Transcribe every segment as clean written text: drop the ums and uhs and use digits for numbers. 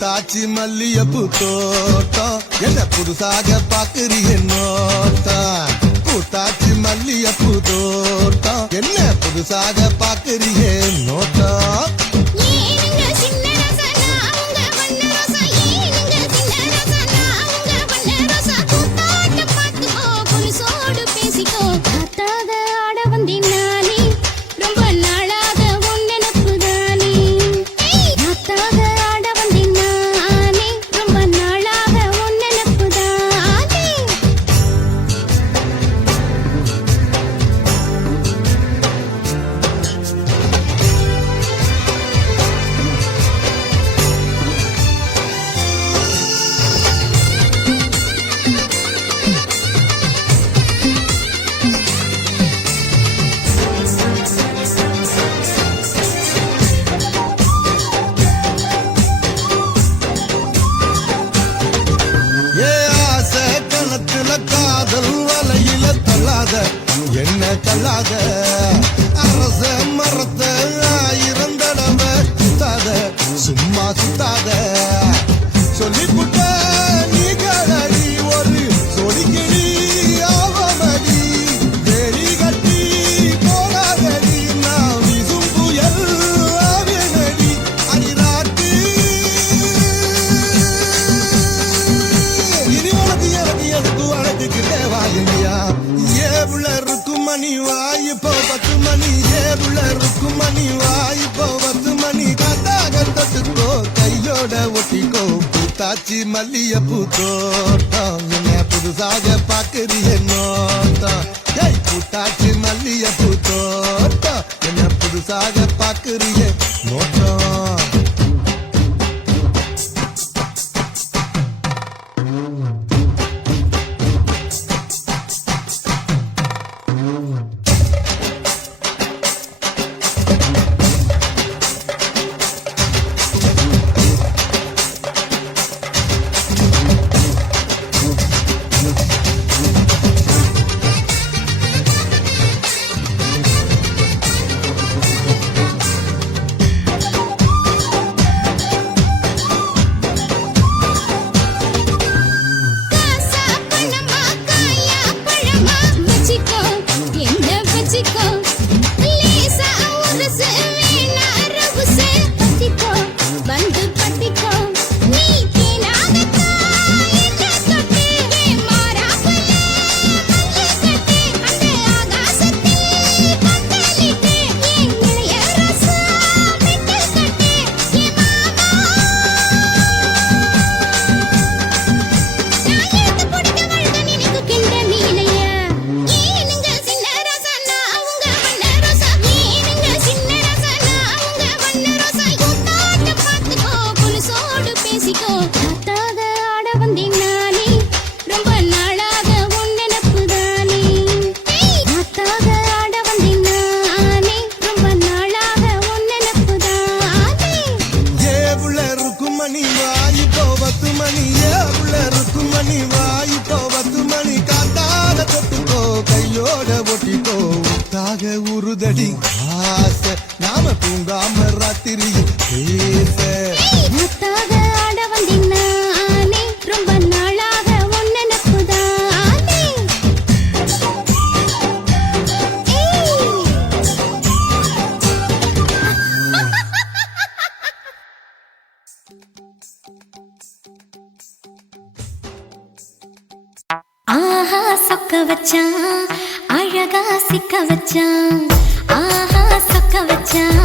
காச்சி மல்லியப்பூ தோட்டம் என்ன புதுசாக பாக்குறிய நோட்டம் பூத்தாச்சி மல்லியப்பூ தோட்டம் என்ன புதுசாக பாக்குறிய நோட்டம் என்ன தள்ளாத அரச மரத்த ஆயிரம் தடவை சுத்தாத சும்மா சுத்தாத சொல்லிப்புட்ட நீ கடடி ஒரு சொடிக்கிடி ஆவமடி வெறி கட்டி போடாதடி நான் விசும் புயல் ஆவேனடி அடிராட்டி இனி உனக்கு எனக்கு எதுக்கு அழைத்துக்கிட்டே வாங்கியா மணி வாயு போ 10 மணி ஏவுல இருக்கும் மணி வாயு போ 10 மணி காத்தாக தொட்டுக்கோ கையோட ஒட்டிக்கோ பூத்தாச்சி மல்லியப்பூ தோட்டம் என்ன புதுசாக பாக்குறிய நோட்டம் பூத்தாச்சி மல்லியப்பூ தோட்டம் என்ன புதுசாக பாக்குறிய நோட்டம் உருதடி ஆசை நாம தூங்காம ராத்திரி பேச முத்தாக ஆட வந்தேன் ரொம்ப நாளாக உன் நினைப்புதானே ஆஹா சொக்க வச்சான் அழகா சிக்க வச்சான் ஆஹா சொக்க வச்சான்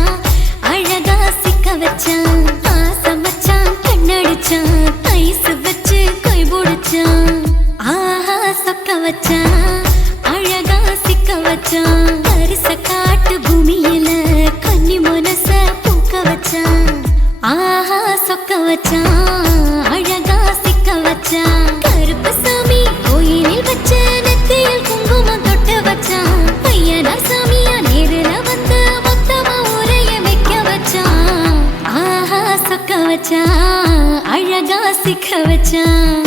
அழகா சிக்க வச்சான் ஆசை மச்சான் கண்ணடிச்சான் ஐஸ் வச்சு கை போடுச்சான் ஆஹா வச்சான் அழகா சிக்க வச்சான் கரிச காட்டு பூமியில கன்னி மனச பூக்க வச்சான் ஆஹா சொக்க வச்சான் அழகா சிக்க வச்சான் கருப்பு சாமி கோயிலில் வச்ச நெத்தியில் குங்குமம் தொட்டு வச்சான் பையனா சாமியா நேரில வந்து மொத்தமா உரைய வைக்க வச்சான் ஆஹா சொக்க வச்சான் அழகா சிக்க வச்சான்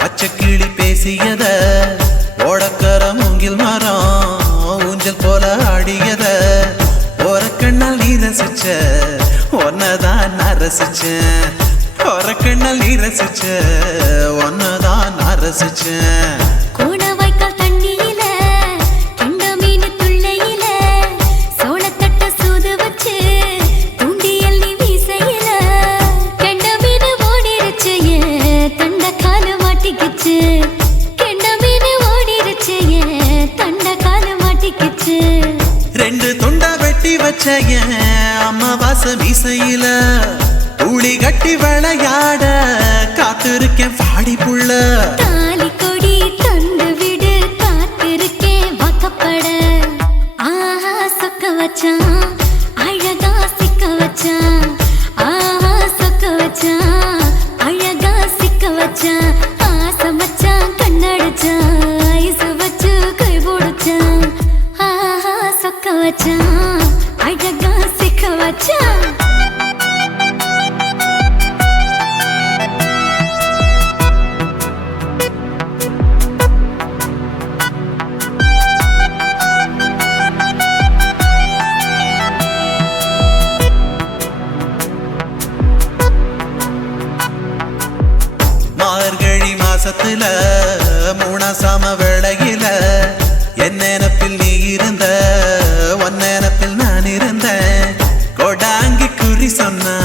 பச்சைக்கிளி பேசியத ஓடக்கர மூங்கில் மரம் ஊஞ்சல் போல ஆடியத ஒரு கண்ணால் நீ ரசிச்ச ஒன்னதான் நான் ரசிச்சேன் ஒரு கண்ணால் நீ ரசிச்ச ஒன்னதான் நான் ரசிச்சேன் ரெண்டு துண்டா வெட்டி வச்ச அம்மா வாசம் இசையில ஊழி கட்டி விளையாட காத்திருக்கேன் பாடி புள்ள தாலி கொடி தந்து விடு காத்திருக்கேன் வாக்கப்பட ஆஹா சொக்க வச்சான் அழகா சிக்க வச்சான் ஆஹா சொக்க வச்சான் அழகா சிக்க வச்சான் ஆசை மச்சான் கண்ணடிச்சான் ஐசு வச்சு கை போடுச்சான் ஆஹா சொக்க வச்சான் அழகா சிக்க வச்சான் மார்கழி மாசத்துல மூணாசாம வேளையில என் நினப்பில் நீ இருந்த உன் நினப்பில் நான் இருந்தேன் கோடாங்கி குறி சொன்னா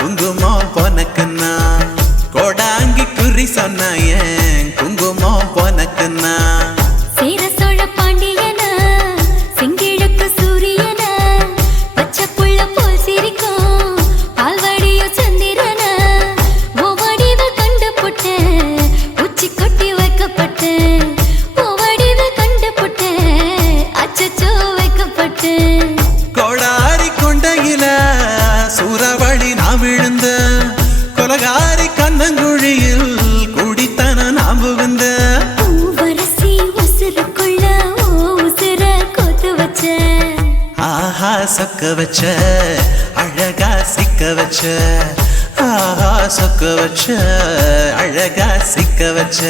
குங்குமம் பொனக்குன்னா கோடாங்கி குறி சொன்னா ஏன் குங்குமம் பொனக்குன்னா சேர சோழ பாண்டியன செங்கிழக்கு சூரியன பச்சை புள்ள போல் சிரிக்கும் பால்வடியோ சந்திரன ஓவடிவ கண்டு புட்ட உச்சி கொட்டி வைக்கப்பட்டு ஓவடிவ கண்டு புட்ட அச்சச்சோ வைக்கப்பட்டு கோடாரி கொண்டையில சூறாவளி நான் விழுந்த கொலகாரி கண்ணங்குழியில் குடித்தன நான் புகுந்த பூவரசி உசுருக்குள்ள ஓ உசுர கோத்து வச்ச ஆஹா சொக்க வச்ச அழகா சிக்க வச்ச ஆஹா சொக்க வச்ச அழகா சிக்க வச்ச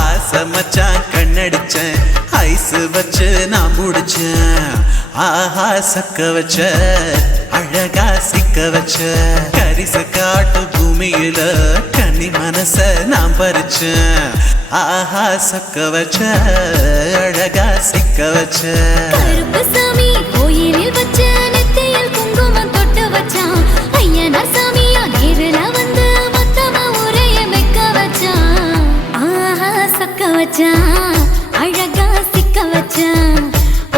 ஆசை மச்சான் கண்ணடிச்சேன் ஐசு வச்சு நான் முடிச்சேன் ஆஹா சொக்க வச்ச அழகா சிக்க வச்ச கரிச காட்டு பூமியில கன்னி மனச நான் பறிச்சேன் ஆஹா சொக்க வச்ச அழகா சிக்க வச்ச கருப்பு சாமி கோயிலில் வச்ச நெத்தியில் குங்குமம் தொட்டு வச்சான் ஐயனா சாமியா நேரில வந்து மொத்தமா உரைய வைக்க வச்சான் ஆஹா சொக்க வச்சான் அழகா சிக்க வச்சான்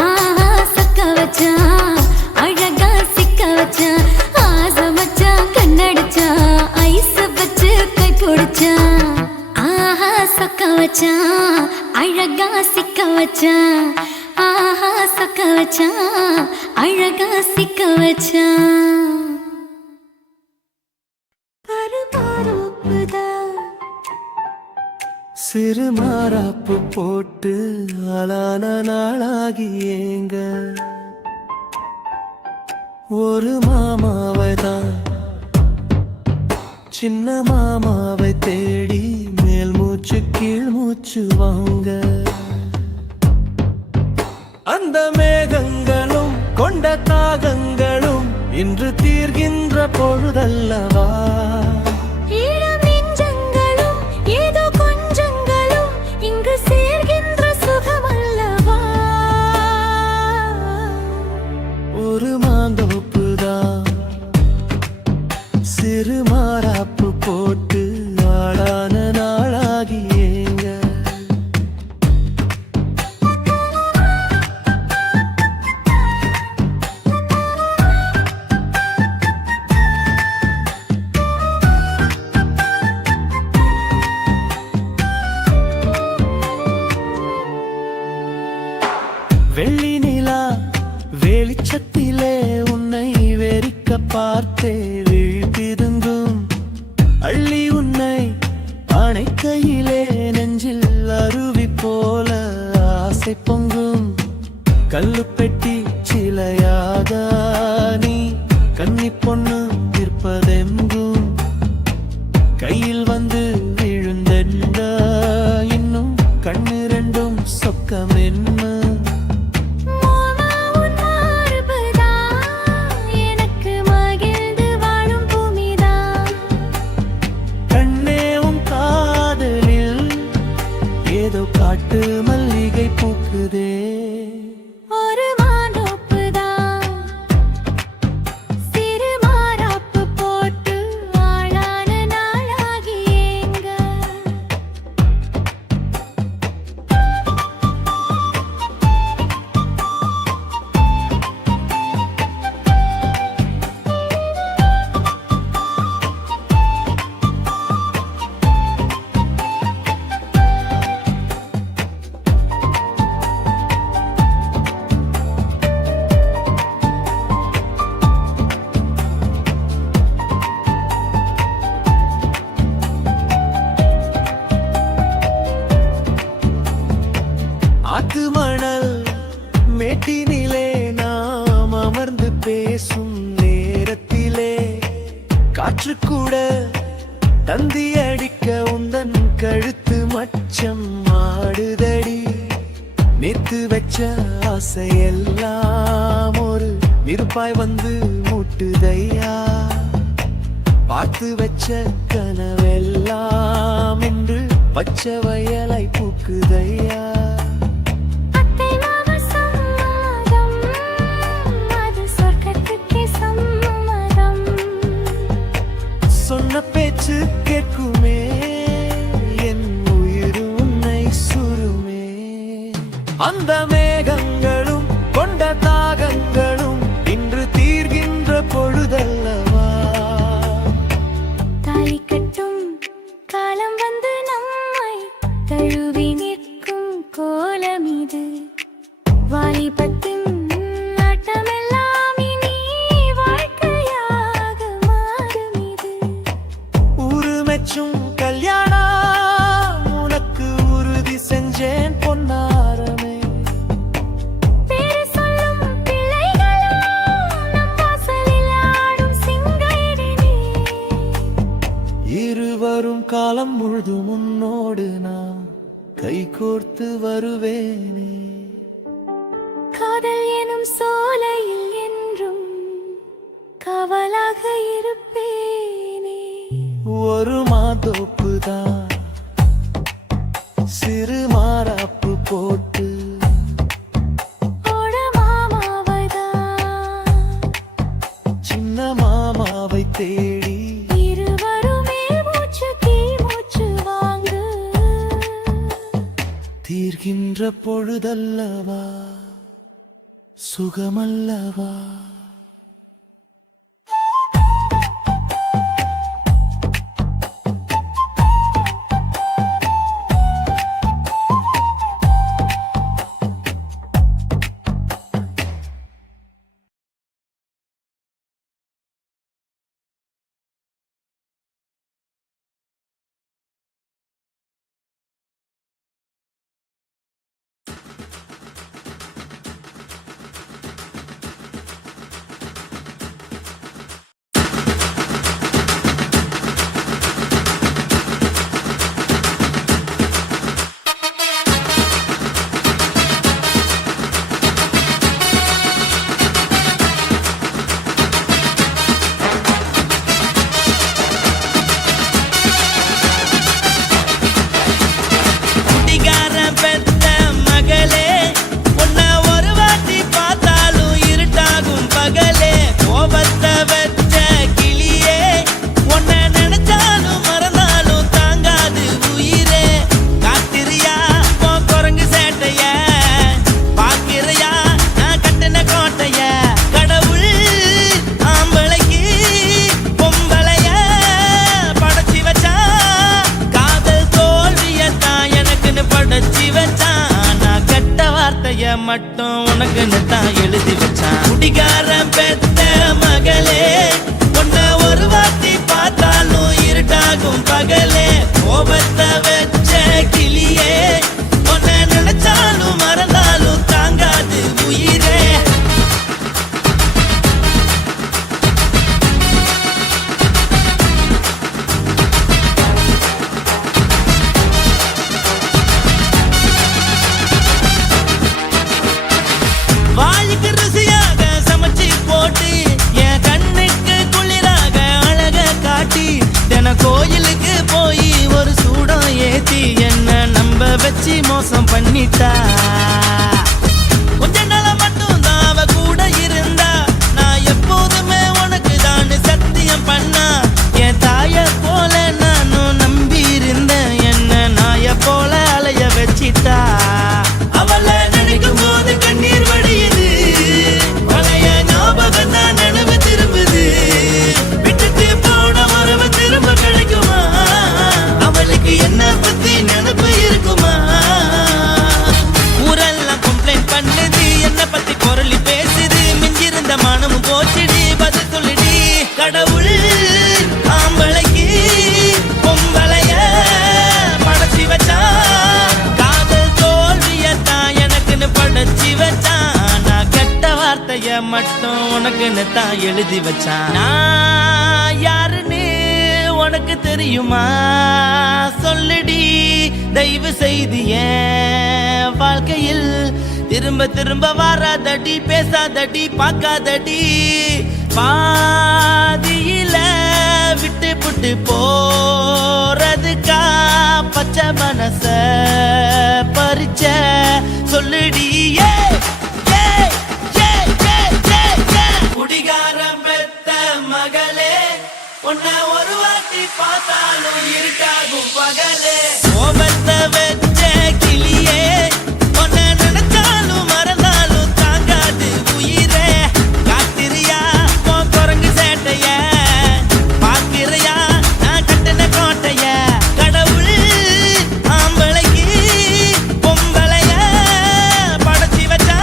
ஆஹா சொக்க வச்சான் அழகா சிக்க வச்சான் ஆசை மச்சான் கண்ணடிச்சான் ஐஸ் வச்சு கை பிடிச்சான் ஆஹா சொக்க வச்சான் அழகா சிக்க வச்சான் ஆஹா சொக்க வச்சான் அழகா சிக்க வச்சான் சிறு மாறாப்பு போட்டு ஆளான நாளாகி ஏங்க ஒரு மாமாவை தான் சின்ன மாமாவை தேடி மேல் மூச்சு கீழ் மூச்சு வாங்க அந்த மேகங்களும் கொண்ட தாகங்களும் இன்று தீர்கின்ற பொழுதல்லவா ஒரு மாந்தோப்புதான் சிறு மாறாப்பு போட்டு ஆளான நாளாகி ஏங்க வெள்ளி நிலா வெளிச்சத்திலே உன்னை வெறிக்க பார்த்தே விழிப்பிதுங்கும் அள்ளி உன்னை அணைக்கையிலே நெஞ்சில் அருவி போல ஆசை பொங்கும் கல்லுப்பெட்டி சிலையாக நீ கன்னி பொண்ணு நிற்பதெங்கும் கையில் வந்து விழுந்தென்ன இன்னும் கண்ணு ரெண்டும் சொக்கம் என்ன காட்டு மல்லிகை பூக்குதே ஒரு மாந்தோப்புதான் சிறு மாறாப்பு போட்டு ஆளான நாளாகி ஏங்க ஆத்து மணல் மேட்டினிலே நாம் அமர்ந்து பேசும் நேரத்திலே காற்று கூட தந்தி அடிக்க உந்தன் கழுத்து மச்சம் ஆடுதடி நேத்து வச்ச ஆசையெல்லாம் ஒரு நெருப்பாய் வந்து முட்டுதையா பார்த்து வச்ச கனவெல்லாம் என்று பச்சை வயலை பூக்குதையா சொன்ன பேச்சு கேட்குமே என் உயிர் உன்னை சுருமே அந்த மேகங்களும் கொண்ட தாகங்களும் இன்று தீர்கின்ற பொழுதல்லவா தாலி கட்டும் காலம் வந்து நம்மை தழுவி நிற்கும் கோலம் இது வாலிபத்தின் கல்யாணம் உனக்கு உறுதி செஞ்சேன் பொன்னாரமே பேரு சொல்லும் பிள்ளைகளும் நம் வாசலில் ஆடும் சிங்காரினே இருவரும் காலம் முழுதும் உன்னோடு நான் கைகோர்த்து வருவேனே காதல் எனும் சோலையில் என்றும் காவலாக இருப்பேனே ஒரு மாதோப்புதான் சிறு மாறாப்பு போட்டு ஓட மாமாவைதான் சின்ன மாமாவை தேடி இருவருமே மூச்சு கீழ் மூச்சு வாங்கு தீர்கின்ற பொழுதல்லவா சுகமல்லவா மட்டும் உனக்குன்னு தான் எழுதி வச்சான். குடிகாரன் பெத்த மகளே, உன்னை ஒரு வாட்டி பார்த்தாலும் இருட்டாகும் பகலே. கோபத்தை வச்ச கிளியே, உன்னை நினைச்சாலும் மறந்தாலும் தாங்காது உயிரே. வாய்க்கு ருசியாக சமைச்சு போட்டு என் கண்ணுக்கு குளிராக அழக காட்டி தின கோயிலுக்கு போய் ஒரு சூடம் ஏத்தி என்ன நம்ப வச்சு மோசம் பண்ணிட்டா. கொஞ்ச நாள மட்டும் தான் அவ கூட இருந்தா, நான் எப்போதுமே உனக்கு தான் சத்தியம் பண்ணா. என் தாய போல நானும் நம்பி இருந்தேன், என்ன நாய போல அலைய வச்சிட்டா. அவளை நினைக்கும் போது கண்ணீர் வடியுது, பழைய ஞாபகம் தான் நினைவு திரும்புது. விட்டுட்டு போன உறவு திரும்ப கிடைக்குமா? அவளுக்கு என்ன பத்தி நினைப்பு இருக்குமா? ஊரெல்லாம் கம்ப்ளைண்ட் பண்ணுது, என்ன பத்தி குரலி பேசுது. மிஞ்சிருந்த மனமும் போச்சுடி, பதில் சொல்லுடி. கடவுள் ஆம்பளைக்கு பொம்பளைய படைச்சி வச்சா, காதல் தோல்வியத்தான் எனக்குன்னு படைச்சி வச்சான். நான் கெட்ட வார்த்தைய மட்டும் உனக்குன்னு தான் எழுதி வச்சான். நான் யாருன்னு உனக்கு தெரியுமா? சொல்லுடி தயவு செய்து என் வாழ்க்கையில் திரும்ப திரும்ப வராதடி, பேசாதடி, பார்க்காதடி. பாதியில விட்டு புட்டு போறதுக்கா பச்சை மனச பறிச்ச சொல்லுடி. குடிகாரம் பெத்த மகளே, உன்னை ஒரு வாட்டி பார்த்தாலும் இருட்டாகும் பகலே. கோபத்தை வச்ச கிளியே, உன்னை நினைச்சாலும் மறந்தாலும் தாங்காது உயிரே. காத்திரியா உன் குரங்கு சேட்டைய, பாக்கிறியா நான் கட்டின கோட்டைய. கடவுள் ஆம்பளைக்கு பொம்பளைய படைச்சி வச்சா,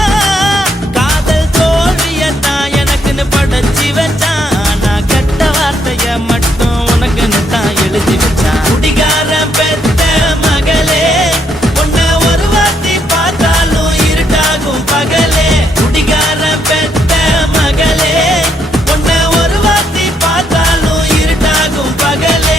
காதல் தோல்வியத்தான் எனக்குன்னு படைச்சி வச்சான். நான் கெட்ட வார்த்தைய மட்டும் உனக்குன்னு தான் எழுதி வச்சான். குடிகாரன் பெத்த மகளே, உன்னை ஒரு வாட்டி பார்த்தாலும் இருட்டாகும் பகலே. குடிகாரன் பெத்த மகளே, உன்னை ஒரு வாட்டி பார்த்தாலும் இருட்டாகும் பகலே.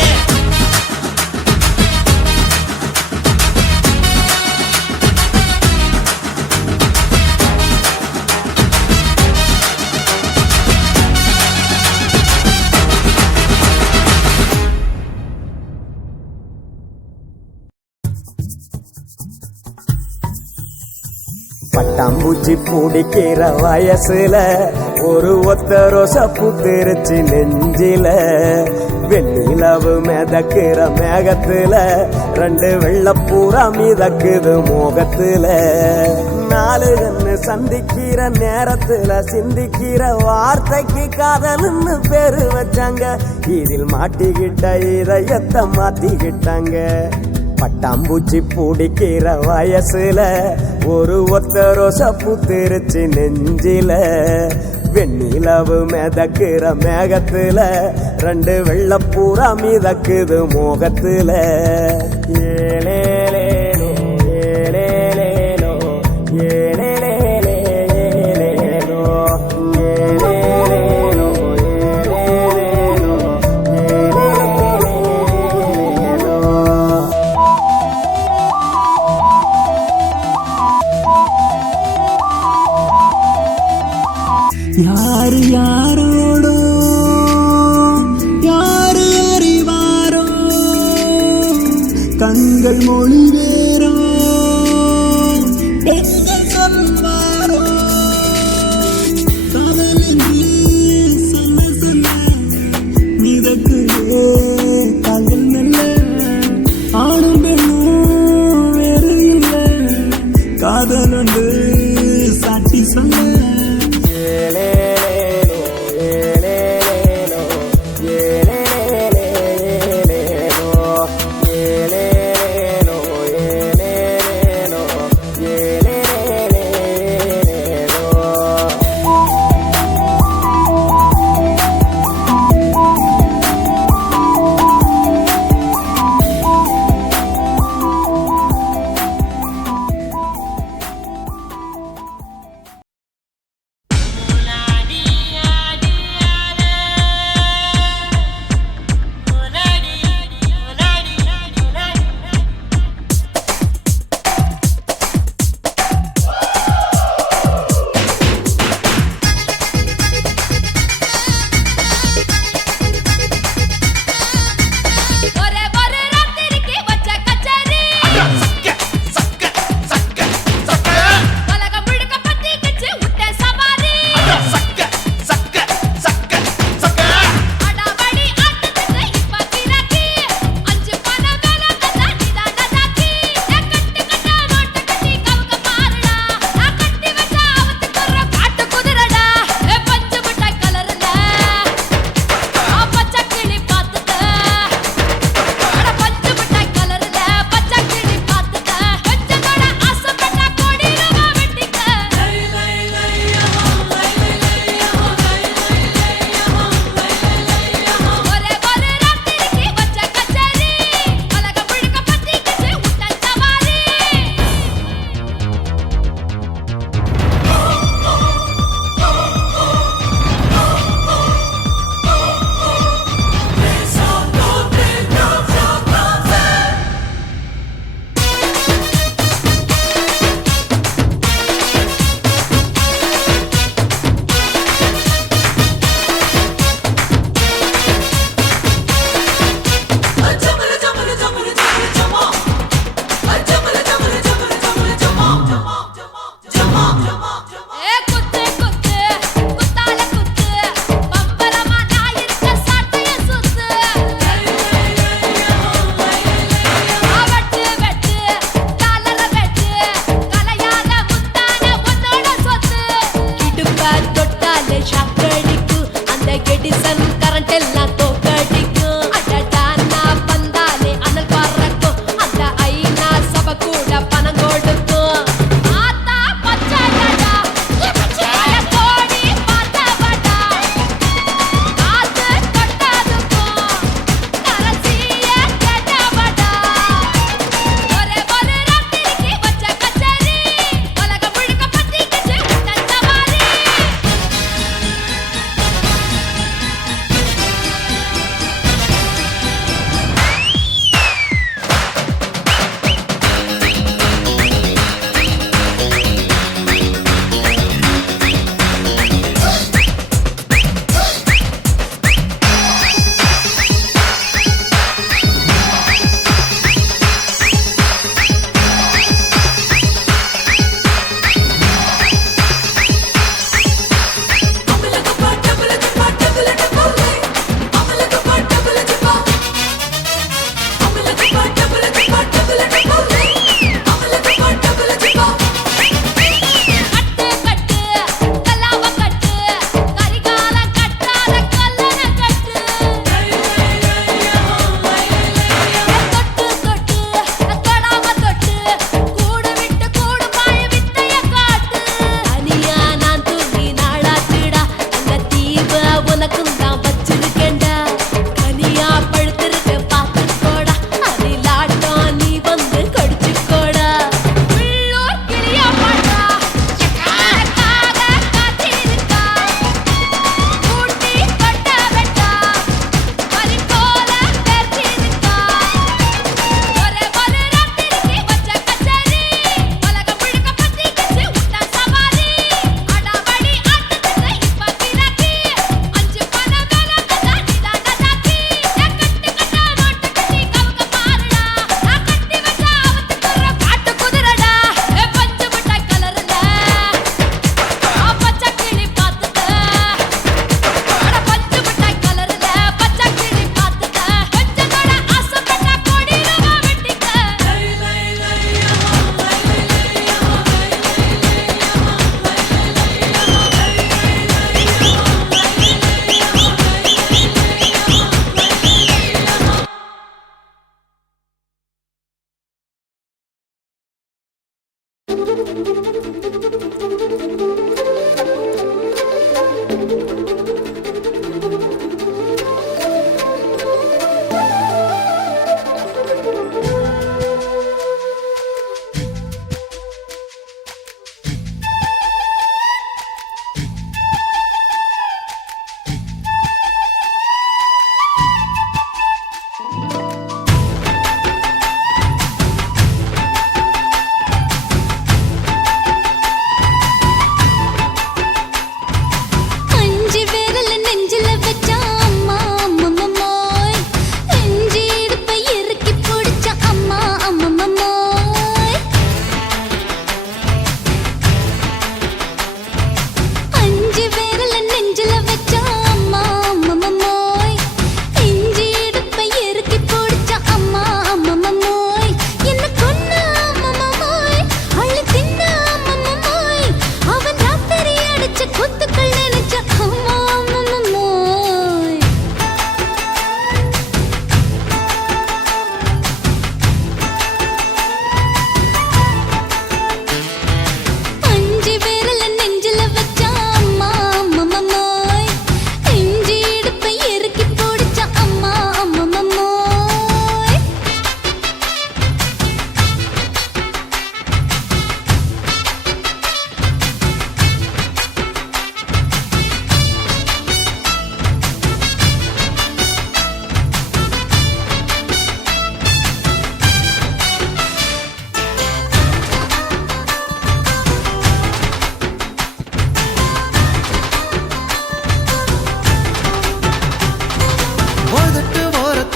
பட்டாம்பூச்சி பிடிக்கிற வயசுல ஒரு ஒத்த ரோசா புத்திருச்சு நெஞ்சில. வெண்ணிலவு மிதக்கிற மேகத்துல ரெண்டு வெள்ளப்பூரா மிதக்குது மோகத்துல. நாலு கண்ணு சந்திக்கிற நேரத்துல சிந்திக்கிற வார்த்தைக்கு காதல்னு பேரு வச்சாங்க. இதில் மாட்டிக்கிட்ட இதயத்தை மாத்திக்கிட்டாங்க. பட்டாம்பூச்சி பிடிக்கிற வயசுல ஒரு ஒத்த ரோசா பூத்திருச்சு நெஞ்சில. வெண்ணிலவு மிதக்கிற மேகத்துல ரெண்டு வெள்ளப்பூரா மிதக்குது மோகத்துல. ஏலேலேலோ ஏலேலேலோ ஏலேலேலேலோ ஏலேலேலோ ஏலேலேலோ ஏலேலேலோ. யாரு யாரோடோ யாரு அறிவாரோ, கண்கள் மொழி வேறோ பெண்கள் சொல்வாரோ. காதலென்று சொல்ல சொல்ல மிதக்குதே காதல் மெல்ல. ஆணும் பெண்ணும் வேறு இல்லை, காதல் ஒன்று சாட்சி சொல்ல. ஏலேலேலோ ஏலேலேலோ ஏலேலேலோ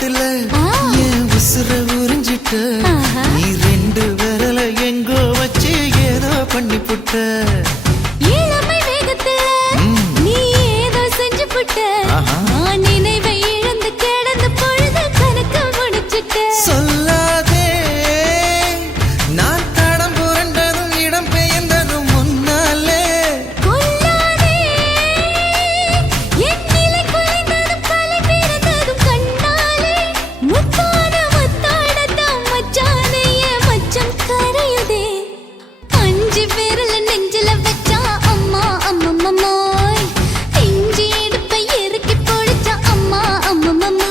ஓரத்துல என் உசுர உறிஞ்சிட்ட நீ ரெண்டு விரல எங்கோ வச்சு ஏதோ பண்ணி புட்ட இளமை வேகத்துல நீ ஏதோ செஞ்சு புட்ட நான் நினைவை இழந்து கிடந்து பொழுது கணக்கு முடிச்சிட்ட சொல்லாதே நான் தடம் புரண்டதும் இடம் பெயர்ந்ததும் முன்னாலே கொல்லாதே என் நிலை குலைந்ததும் கலை பிறந்ததும் கண்ணாலே முத்தான முத்தாடத்தான் மச்சானே என் மச்சம் கரையுதே அஞ்சு விரல நெஞ்சில வச்சா அம்மா அம்மம்மம்மோய் இஞ்சி இடுப்பை இறுக்கி பொடிச்சா அம்மா அம்மம்மம்மோய்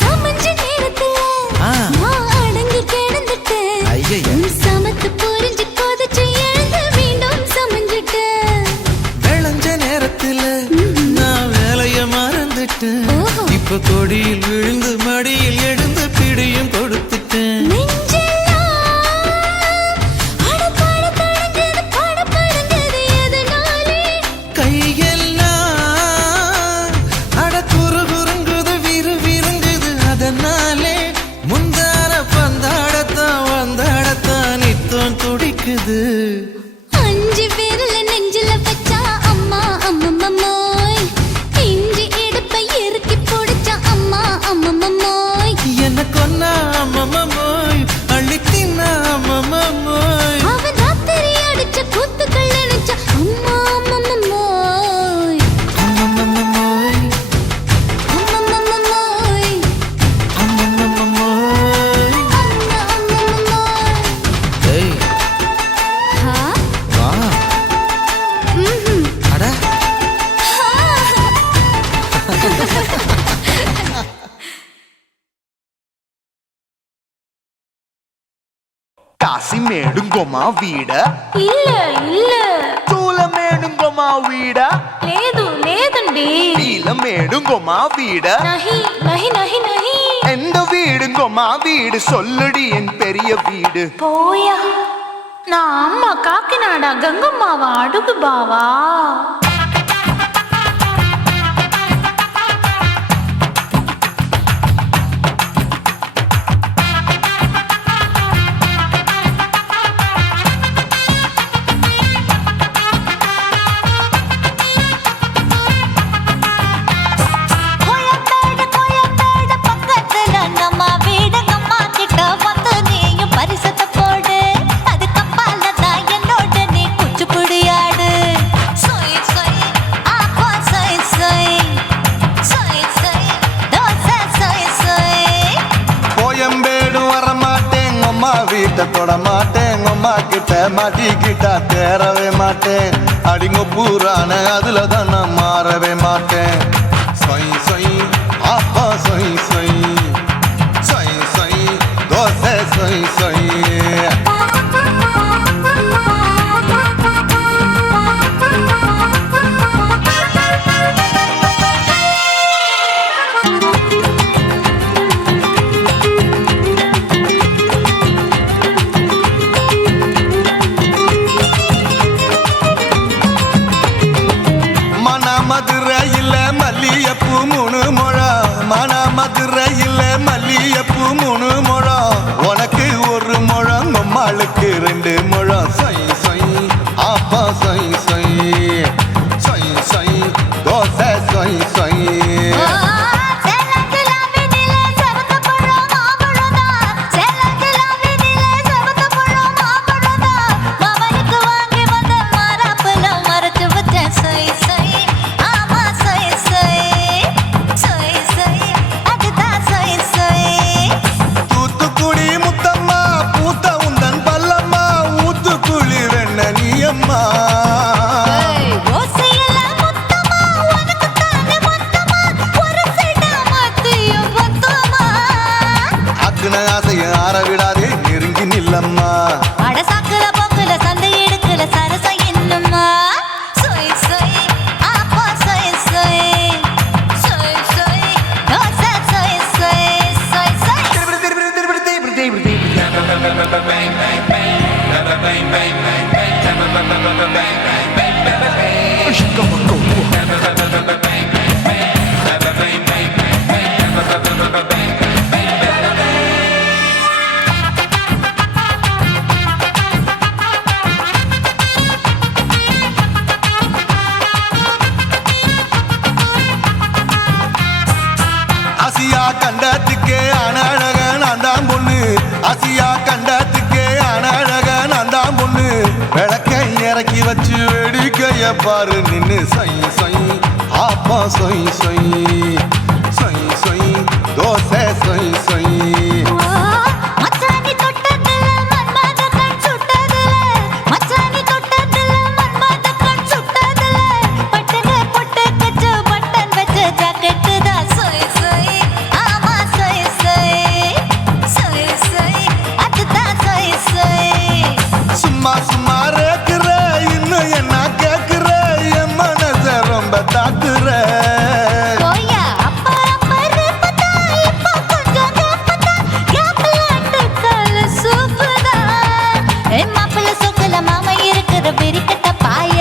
சமஞ்ச நேரத்துல நான் அடங்கி கிடந்துட்டேன் ஐயைய. சமத்து புரிஞ்சு கொதிச்சு எழுந்து மீண்டும் சமஞ்சிட்டேன் விளைஞ்ச நேரத்துல நான் வேலைய மறந்துட்டேன் ஓஹோ. இப்ப கொடியில் விழுந்து மடியில் எழுந்து பிடியும் கொடுத்துட்டேன் நெஞ்செல்லாம் அடப்பாட தடஞ்சது படபடஞ்சது எதனாலே கையெல்லாம் அட குறு குறுங்குது விறு விருங்குது அதனாலே முந்தார பந்தாடத்தான் வந்தாடத்தான் நித்தம் துடிக்குது அஞ்சு விரல நெஞ்சில வச்சா அம்மா அம்மம்மம்மோய் இஞ்சி இடுப்பை இறுக்கி பொடிச்சா அம்மா அம்மம்மம்மோய் என்ன கொன்னா அம்மம்மோய் அள்ளித்தின்னா அம்மம்மோய் அவன் ராத்திரி அடிச்ச கூத்துக்கள் நினைச்சா அம்மா அம்மம்மம்மோய் அம்மம்மோய் அம்மம்மம்மோய் அம்மம்மோய் அம்மா அம்மம்மம்மோய் ஏய் ஹா வா ம்ஹும் அட కాశీమేడుంగోమా వీడ இல்ல இல்ல చూలమేడుంగోమా వీడ లేదు లేదండి నీలమేడుంగోమా వీడ நஹி நஹி நஹி நஹி எந்த வீடுங்கோமா வீடு சொல்லுடி என் பெரிய வீடு போயா நான் அம்மா காக்கிநாடா கங்கம்மாவா அடுகு பாவா கோயம்பேடு பக்கத்துல நம்ம வீடு அம்மா கிட்ட வந்து நீயும் பரிசத்தை போடு அது கப்பால தான் என்னோட நீ குச்சிப்புடியாடு சொய் சொய் ஆப்பா சொய் சொய் சொய் சொய் தோசை சொய் சொய் கோயம்பேடு வரமாட்டேன் அம்மா வீட்டை தொட மாட்டேன் அம்மா கிட்ட மாட்டிக்கிட்டா தேரவே மாட்டேன் அடிங்க பூரான அதுல தான் நான் மாறவே மாட்டேன் சொய் சொய் ஆப்பா சொய் சொய் சொய் சொய் தோசை சொய் சொய் மதுரையில் மல்லியப்பூ 3 முழம் மதுரையில் மல்லியப்பூ 3 முழம் உனக்கு 1 முழம் அம்மாளுக்கு 2 ஆசைய ஆற விடாதே நெருங்கி நில்லம்மா அட சாக்குல போக்குல சந்தை எடுக்கல சரசம் என்னம்மா சொய் சொய் ஆப்பா சொய் சொய் சொய் சொய் தோசை சொய் சொய் சொய் சொய் ஆசியா கண்டத்துக்கே அனழக நான் தான் பொண்ணு ஆசியா கண்டத்துக்கே அனழக நான் தான் பொண்ணு விளக்கை இறக்கி வச்சு வேடிக்கைய பாரு நின்னு சொய் சொய் ஆப்பா சொய் சொய் சொய் சொய் தோசை சொய் சொய் மச்சானி தொட்டதுல மன்மத கண் சுட்டதுல மச்சானி தொட்டதுல மன்மத கண் சுட்டதுல பட்டன பொட்டு கச்சு பட்டன் வச்ச ஜாக்கெட் தான் சொய் சொய் ஆமா சொய் சொய் சொய் சொய் அதுதான் சொய் சொய் சும்மா சும்மா ரேக்குற இன்னும் என்ன கேக்குற என் மனச ரொம்ப தாக்குற கோயா அப்பா அப்பா ரப்பதா இப்போ கொஞ்சம் கேப்பதா கேப்பலாட்டு கால சூப்பரா ஏ மாப்பிள்ள சொக்கல மாமா இருக்கிற பெரிக்கட்ட பாய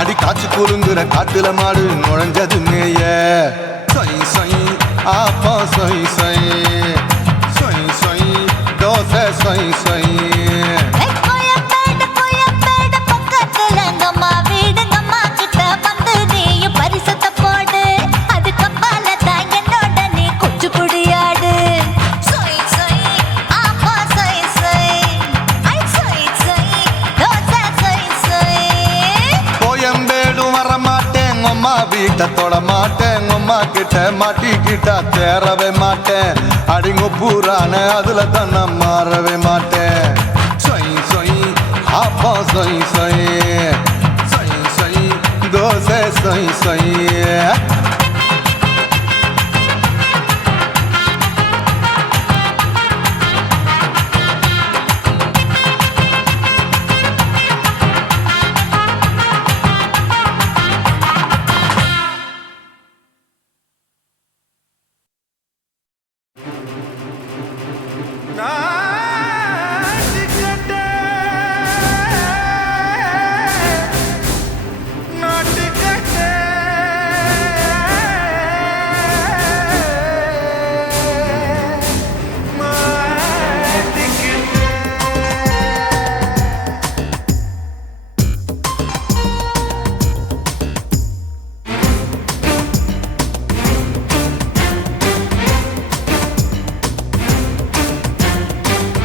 அடி காய்ச்சி குறுங்குற காட்டுல மாடு நுழைஞ்சது மேய சொய் சொய் ஆப்பா சொய் சொய் சொய் சொய் தோசை சொய் சொய் கோயம்பேடு பக்கத்துல எங்கம்மா வீடு அம்மா கிட்ட வந்து நீயும் பரிசத்தை போடு அதுக்கப்பால தான் என்னோட நீ குச்சி புடியாடு சொய் சொய் ஆப்பா சொய் சொய் ஐ சொய் சொய் தோசை சொய் சொய் கோயம்பேடு வர மாட்டேன் அம்மா வீட்டை தொட மாட்டேன் அம்மா கிட்ட மாட்டிக்கிட்டா தேரவே மாட்டேன் அடிங்க பூரான அதுல தான் நான் மாறவே மாட்டேன் சொய் சொய் ஆப்பா சொய் சொய் சொய் சொய் தோசை சொய் சொய்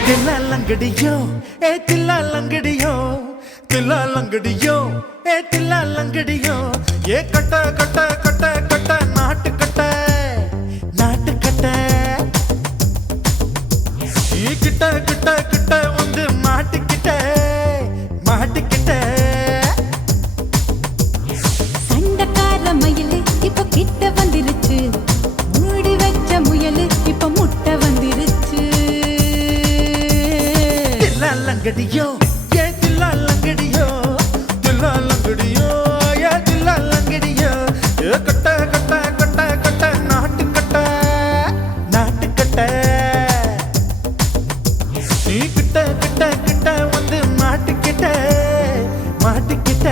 தில்லாலங்கடியோ தில்லாலங்கடியோ தில்லாலங்கடியோ தில்லாலங்கடியோ கட்ட கட்ட கட்ட கட்ட நாட்டு கட்ட நாட்டு கட்ட கிட்ட கிட்ட கிட்ட வந்து மாட்டிக்கிட்ட மாட்டிக்கிட்ட சண்டக்கார மயிலு இப்ப கிட்ட வந்துருச்சு மூடி வச்ச முயலு இப்ப முட்டை வந்துருச்சு தில்லாலங்கடியோ தில்லாலங்கடியோ தில்லாலங்கடியோ தில்லாலங்கடியோ கட்ட கட்ட கட்ட கட்ட நாட்டு கட்ட நாட்டு கட்ட நீ கிட்ட கிட்ட கிட்ட வந்து மாட்டிக்கிட்ட மாட்டிக்கிட்ட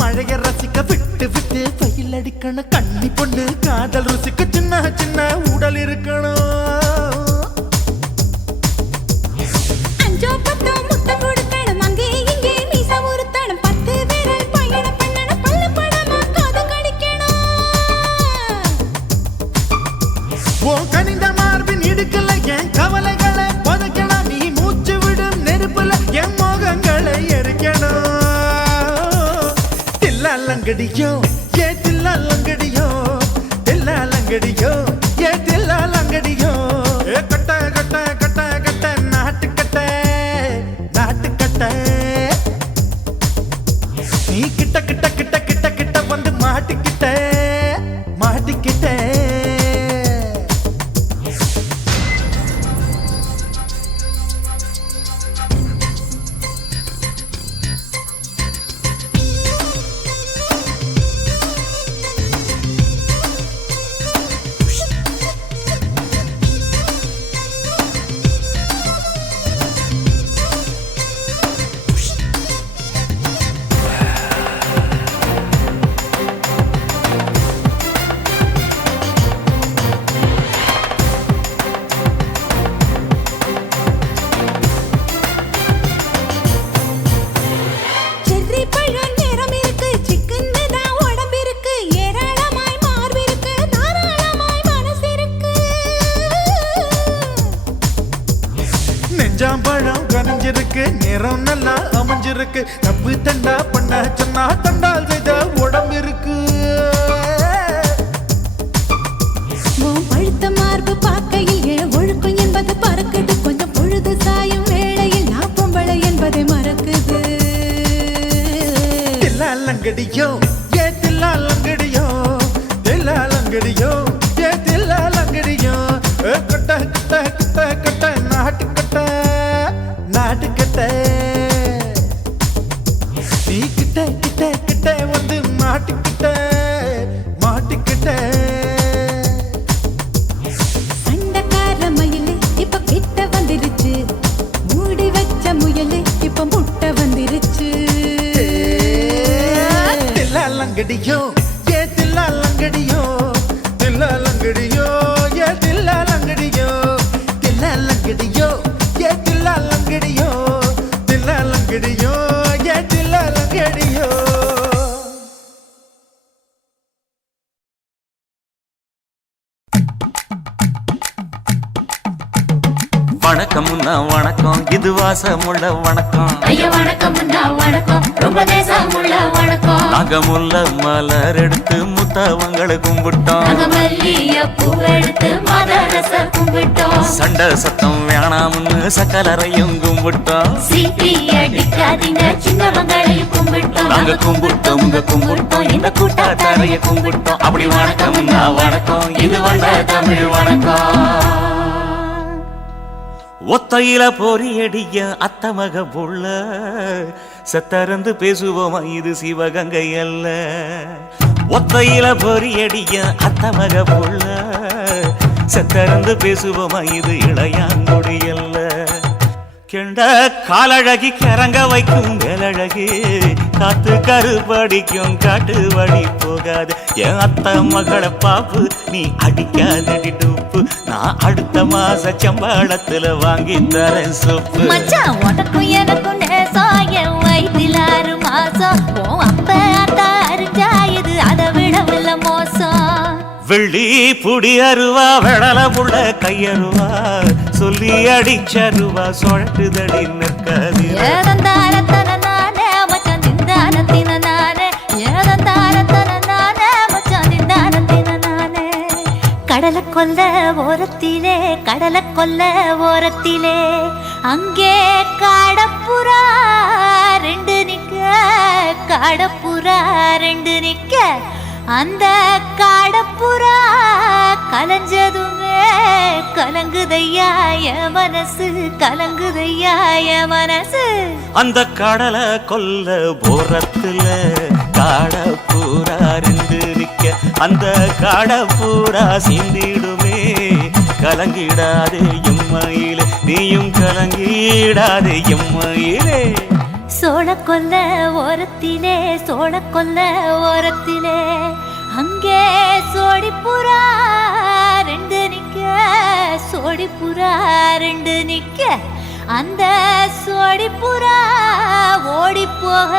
மழைய ரசிக்க விட்டு விட்டு பயில் அடிக்கணும் கண்ணி பொண்ணு காதல் ருசிக்க சின்ன சின்ன உடல் இருக்கணும் அஞ்சோ பத்தோ முத்தம் கொடுக்கணும் அங்கே இங்கே மீச உறுத்தணும் 10 தில்லாலங்கடியோ ஏ தில்லாலங்கடியோ தில்லாலங்கடியோ ஏ தில்லாலங்கடியோ ஏ கட்ட கட்ட கட்ட கட்ட நாட்டுக்கட்ட நாட்டுக்கட்ட நீ கிட்ட கிட்ட கிட்ட கிட்ட கிட்ட வந்து மாட்டிக்கிட்ட மாட்டிக்கிட்ட செர்ரி பழம் நிறம் இருக்கு சிக்கன்னு தான் உடம்பு இருக்கு ஏராளமாய் மார்பு இருக்கு தாராளமாய் மனசு இருக்கு நெஞ்சாம்பழம் கனிஞ்சிருக்கு நிறம் நல்லா அமைஞ்சிருக்கு தப்பு தண்டா பண்ண சொன்னா தண்டால் செய்த உடம்பு இருக்கு உன் பழுத்த மார்பு பார்க்கையில் என் ஒழுக்கம் என்பது பறக்குது கொஞ்சம் பொழுது சாயும் வேளையில் நான் பொம்பளை என்பதை மறக்குது தில்லாலங்கடியோ ஏ தில்லாலங்கடியோ தில்லாலங்கடியோ ஏ தில்லாலங்கடியோ கட்ட கட்ட கட்ட கட்ட நாட்டுக்கட்ட நாட்டுக்கட்ட நீ கிட்ட கிட்ட கிட்ட வந்து மாட்டிக்கிட்ட மாட்டிக்கிட்ட சண்டைக்கார மயிலு இப்ப கிட்ட வந்துருச்சு மூடி வச்ச முயலு இப்ப முட்டை வந்துருச்சு தில்லாலங்கடியோ ஏ தில்லாலங்கடியோ தில்லாலங்கடியோ ஏ தில்லாலங்கடியோ தில்லாலங்கடியோ ஏ தில்லாலங்கடியோ தில்லாலங்கடியோ ஏ தில்லாலங்கடியோ வணக்கம்னா வணக்கம் இது வாசமுள்ள வணக்கம் ஐயா வணக்கம் வணக்கம் ரொம்ப தேசமுள்ள வணக்கம் நாங்க முல்ல மலர் எடுத்து முத்தவங்களை கும்பிட்டோம் நாங்க மல்லிய பூ எடுத்து மதரச கும்பிட்டோம் சண்டை சத்தம் வேணாம்னு சக்கலரையும் கும்பிட்டோம் சீட்டி அடிக்காதீங்க சின்னவங்களையும் கும்பிட்டோம் நாங்க கும்பிட்டோம் உங்க கும்பிட்டோம் இந்த கூட்டாத்தாரைய கும்பிட்டோம் அப்படி வணக்கம்னா வணக்கம் இது வந்த தமிழ் வணக்கம் ஒத்தையில பொறியடிய அத்தமக புள்ள செத்தறந்து பேசுவோமா இது சிவகங்கை அல்ல ஒத்தையில பொறியடிய அத்தமக புள்ள செத்தறந்து பேசுவோமா இது இளையாங்குடி அல்ல கெண்ட காலழகி கிறங்க வைக்கும் வேலழகி காத்து கருப்படிக்கும் காட்டு வழி போகாது என் அத்த மகளை பாப்பு நீ அடிக்காதடி டூப்பு நான் அடுத்த மாச சம்பளத்துல வாங்கி தரேன் சொப்பு மச்சான் உனக்கும் எனக்கும் நேசம் என் வயிற்றில் 6 மாசம் உன் அப்ப அத்தா அறிஞ்சா இது அதை விடவில்ல மோசம் வெள்ளி புடி அருவா வெடல புள்ள கையருவா சொல்லி அடிச்சருவா சொழட்டுதடி நிற்காது ஏதந்தாரத்தன நானே மச்சான் திந்தானத்தின நானே ஏதந்தாரத்தன நானே மச்சான் திந்தானத்தின நானே கடலை கொல்ல ஓரத்திலே கடலை கொல்ல ஓரத்திலே அங்கே காடப்புறா 2 நிக்க காடப்புறா 2 நிக்க அந்த காடப்புறா கலஞ்சதுமே கலங்குதையா என் மனசு கலங்குதையா என் மனசு அந்த கடலை கொல்ல போரத்துல காடப்பூரா 2 நிக்க அந்த காடப்பூரா சிந்திடுமே கலங்கிடாதே எம்மையிலே நீயும் கலங்கிடாதே எம்மையிலே சோழக்கொல்ல ஓரத்திலே சோழக்கொல்ல ஓரத்திலே அங்கே சோடிப்புறா 2 நிக்க சோடிப்புறா 2 நிக்க அந்த சோடிப்புறா ஓடி போக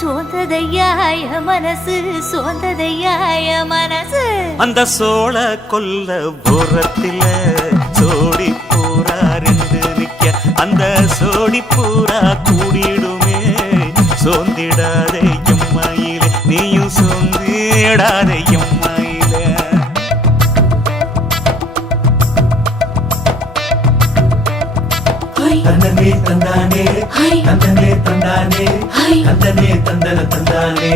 சோந்ததையா என் மனசு சோந்ததையா என் மனசு அந்த சோழ கொல்ல போரத்தில சோடி பூரா 2 நிக்க அந்த சோடி பூரா கூடிடுமே சோந்திடாதே எம்மையிலே நீயும் சொந்திடாத எம்மாயில தந்தனே தந்தானே தந்தனே தந்தானே தந்தனே தந்தன தந்தானே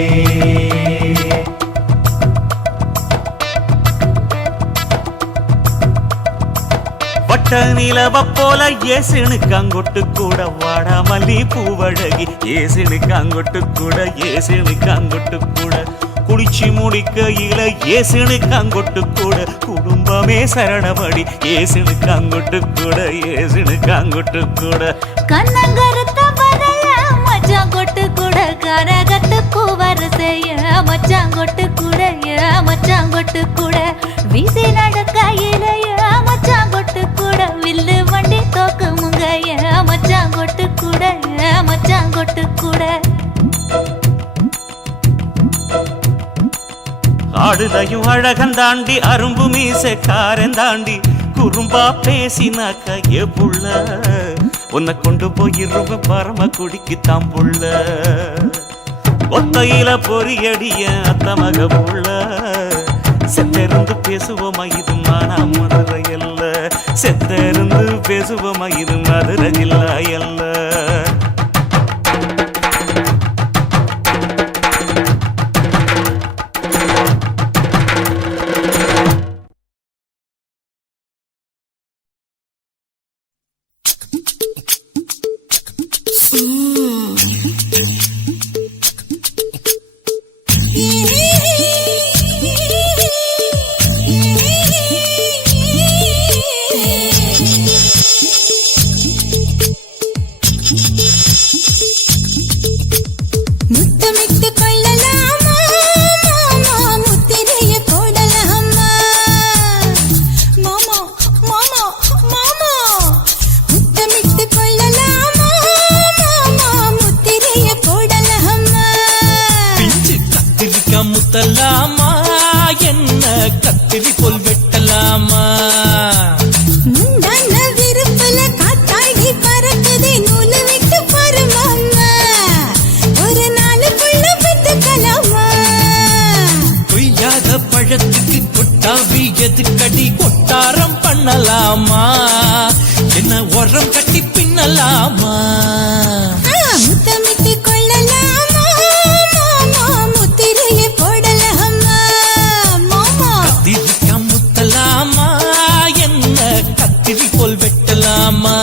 வட்ட நிலவ போல ஏசுனுக்கு அங்கொட்டு கூட வாடாமல்லி பூவழகி ஏசுனுக்கு அங்கொட்டு கூட ஏசுனுக்கு அங்கொட்டு கூட குளிச்சு முடிக்கையில ஏசுனுக்கு அங்கொட்டு கூட குடும்பமே சரணபடி ஏசுனுக்கு அங்கொட்டு கூட ஏசுனுக்கு அங்கொட்டு கூட கண்ணங்கருத்த வரைய மச்சாங்கொட்டு கூட கரகத்து கூவரசைய மச்சாங்கொட்டு கூட மச்சாங்கொட்டு கூட வீசி நடக்கையிலைய மச்சாங்கொட்டு கூட வில்லு வண்டி தோக்குமுங்கைய மச்சாங்கொட்டு கூட மச்சாங்கொட்டு கூட ஆடுதையும் அழகந்தாண்டி அரும்பு மீசக்காரன் தாண்டி குறும்பா பேசினாக்க ஏ புள்ள உன்னை கொண்டு போயிருவ பரம குடிக்கு தாம்புள்ள ஒத்தையில பொறியடிய அத்த மக புள்ள செத்திருந்து பேசுவோமா இது மானா மதுரை அல்ல செத்திருந்து பேசுவோமா இது மதுரை ஜில்லா அல்ல முத்தமிட்டு கொள்ளலாமா மாமா முத்திரைய போடலாமா மாமா மாமா மாமா முத்தமிட்டு கொள்ளலாமா மாமா முத்திரைய போடலாமா பிஞ்சு கத்திரிக்கா முத்தலாமா என்ன கத்திரி போல் வெட்டலாமா முந்தான விருப்பல காத்தாடி பறக்குதே நூலு விட்டு பாரு மாமா ஒரு நாளுக்குள்ள பெத்துக்கலாமா கொய்யாத பழத்துக்கு கொட்டாவி எதுக்கடி கொட்டாரம் பண்ணலாமா என்ன உரம் கட்டி பின்னலாமா முத்தமிட்டு கொள்ளலாமா மாமா முத்திரைய போடலாமா மாமா கத்திரிக்கா முத்தலாமா என்ன கத்திரி போல் வெட்டலாமா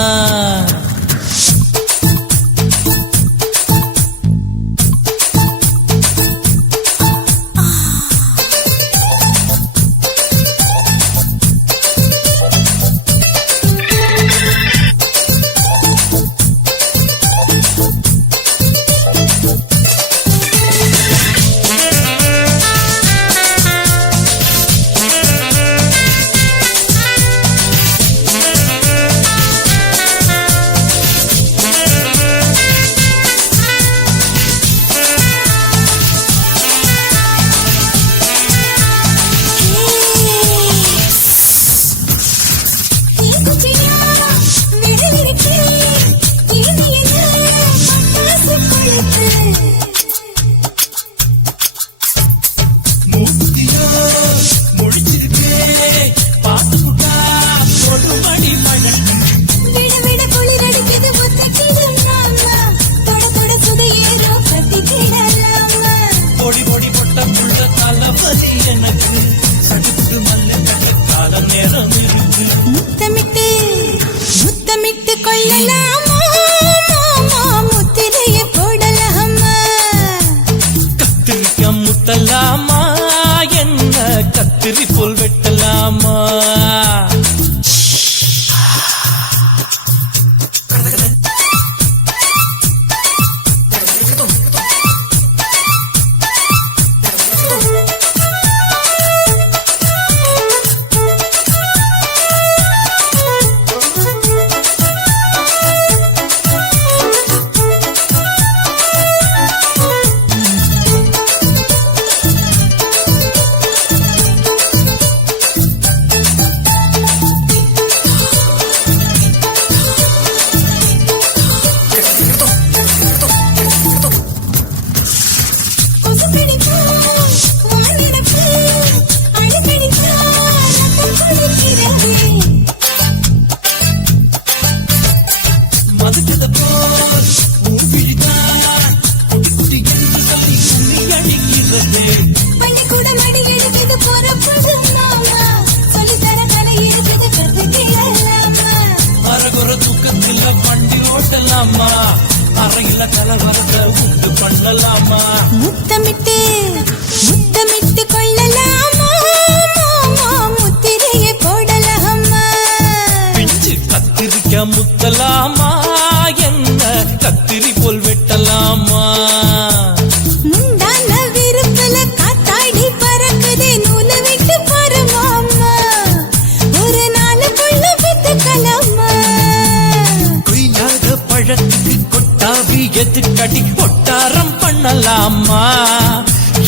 சொல்லுது. பள்ளிக்கூட மடி எடுக்குது புறப்படு மாமா சொல்லித்தர கலை இருக்குது கத்துக்கலாமா அரகுற தூக்கத்துல வண்டி ஓட்டலாமா அறையில கலவரத்தை உண்டு பண்ணலாமா முத்தமிட்டு முத்தமிட்டு கொள்ளலாமா மாமா முத்திரையை போடலாமா பிஞ்சு கத்திரிக்க முத்தலாமா என்ன கத்திரி போல் வெட்டலாமா முந்தான விருப்பல காத்தாடி பறக்குதே நூலை விட்டு பாரு மாமா ஒரு நாளுக்குள்ள வித்துக்கலாமா கொய்யாத பழத்துக்கு கொட்டாவி எதுக்கடி ஒட்டாரம் பண்ணலாமா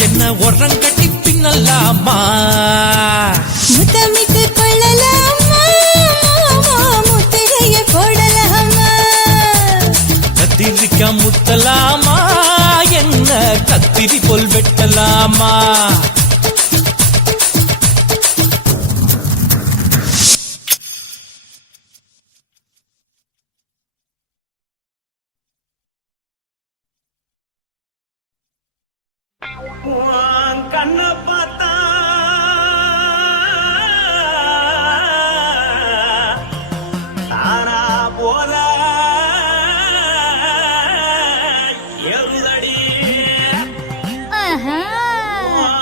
என்ன உரம் கட்டி பின்னலாமா முத்தமிட்டு கொள்ளலாமா மாமா முத்திரையை போடலாமா கத்திரிக்க முத்தலாமா என்ன கத்திரி போல் வெட்டலாமா உன் கண்ணை பார்த்தா தானா போத எருதடி உன்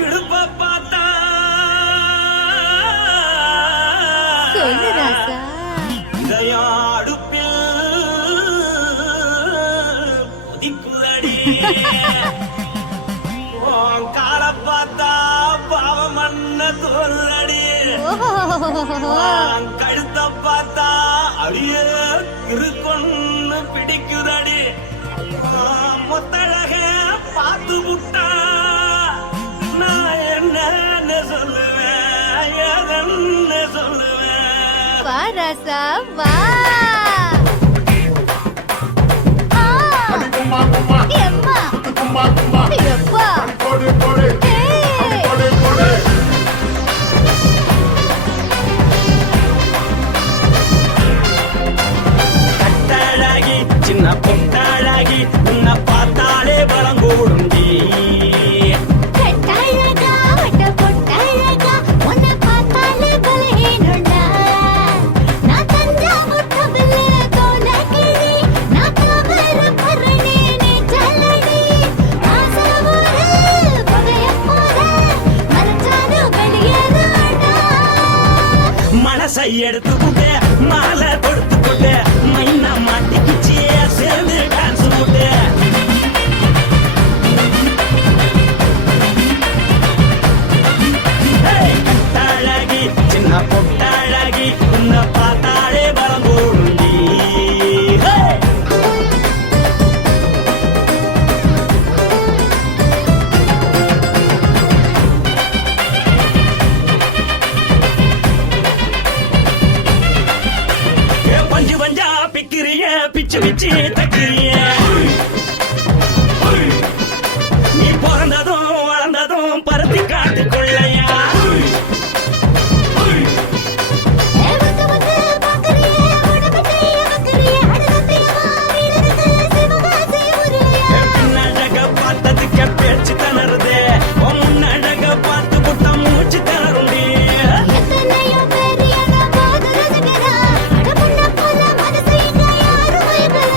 இடுப்பை பார்த்தா சொல்லு ராசா இதயம் அடுப்பில் கொதிக்குதடி உன் காலை பார்த்தா பாவம் மண்ண தோல்றடி உன் கழுத்தை பார்த்தா அடியே இருக்குன்னு பிடிக்குதடி உன் முத்தழக பார்த்து விட்டா நான் என்னன்னு சொல்லுவேன் ஏதன்னு சொல்லுவேன் வா ராசா வா எம்மா எப்பா கட்டழகி சின்ன பொட்டழகி உன்னை பார்த்தாலே பலம் கூடுண்டி கட்டழகா வட்ட பொட்டழகா உன்னை பார்த்தாலே பலஹீனண்டா நான் தஞ்சாவூர் தவில கோலகிரி நான் கவர பரணி நீ ஜல்லடி ஆசவூர் பகைய போல மரச்சாது வெளியேறாடா மனசை எடுத்துக்கிட்டு மாலை கொடுத்துக்கிட்டு மைனா மாட்டிக்கிச்சியே சேர்ந்து டான்ஸ் போட்டு கட்டழகி சின்ன பொட்டழகி உன்னை பார்த்தாலே பலம் கூடுண்டி பஞ்சு பஞ்சா பிக்கிறிய பிச்சு பிச்சு தக்கிறிய நீ பிறந்ததும் வளர்ந்ததும் பருத்தி காட்டு கொள்ளையா வந்து வந்து பாக்கறியே உடம்பத்தைய வக்கறியே அடலத்தையா வீரருக்கு சிவகாசி உருளையா பின்னழக பார்த்ததுக்கு பேச்சு தளருது முன்னழக பார்த்து புட்ட மூச்சு தளருண்டி எத்தனையோ பெரியதா போது ரசிகரா அட புண்ண போல மனசை இங்க யாரும் வைக்கல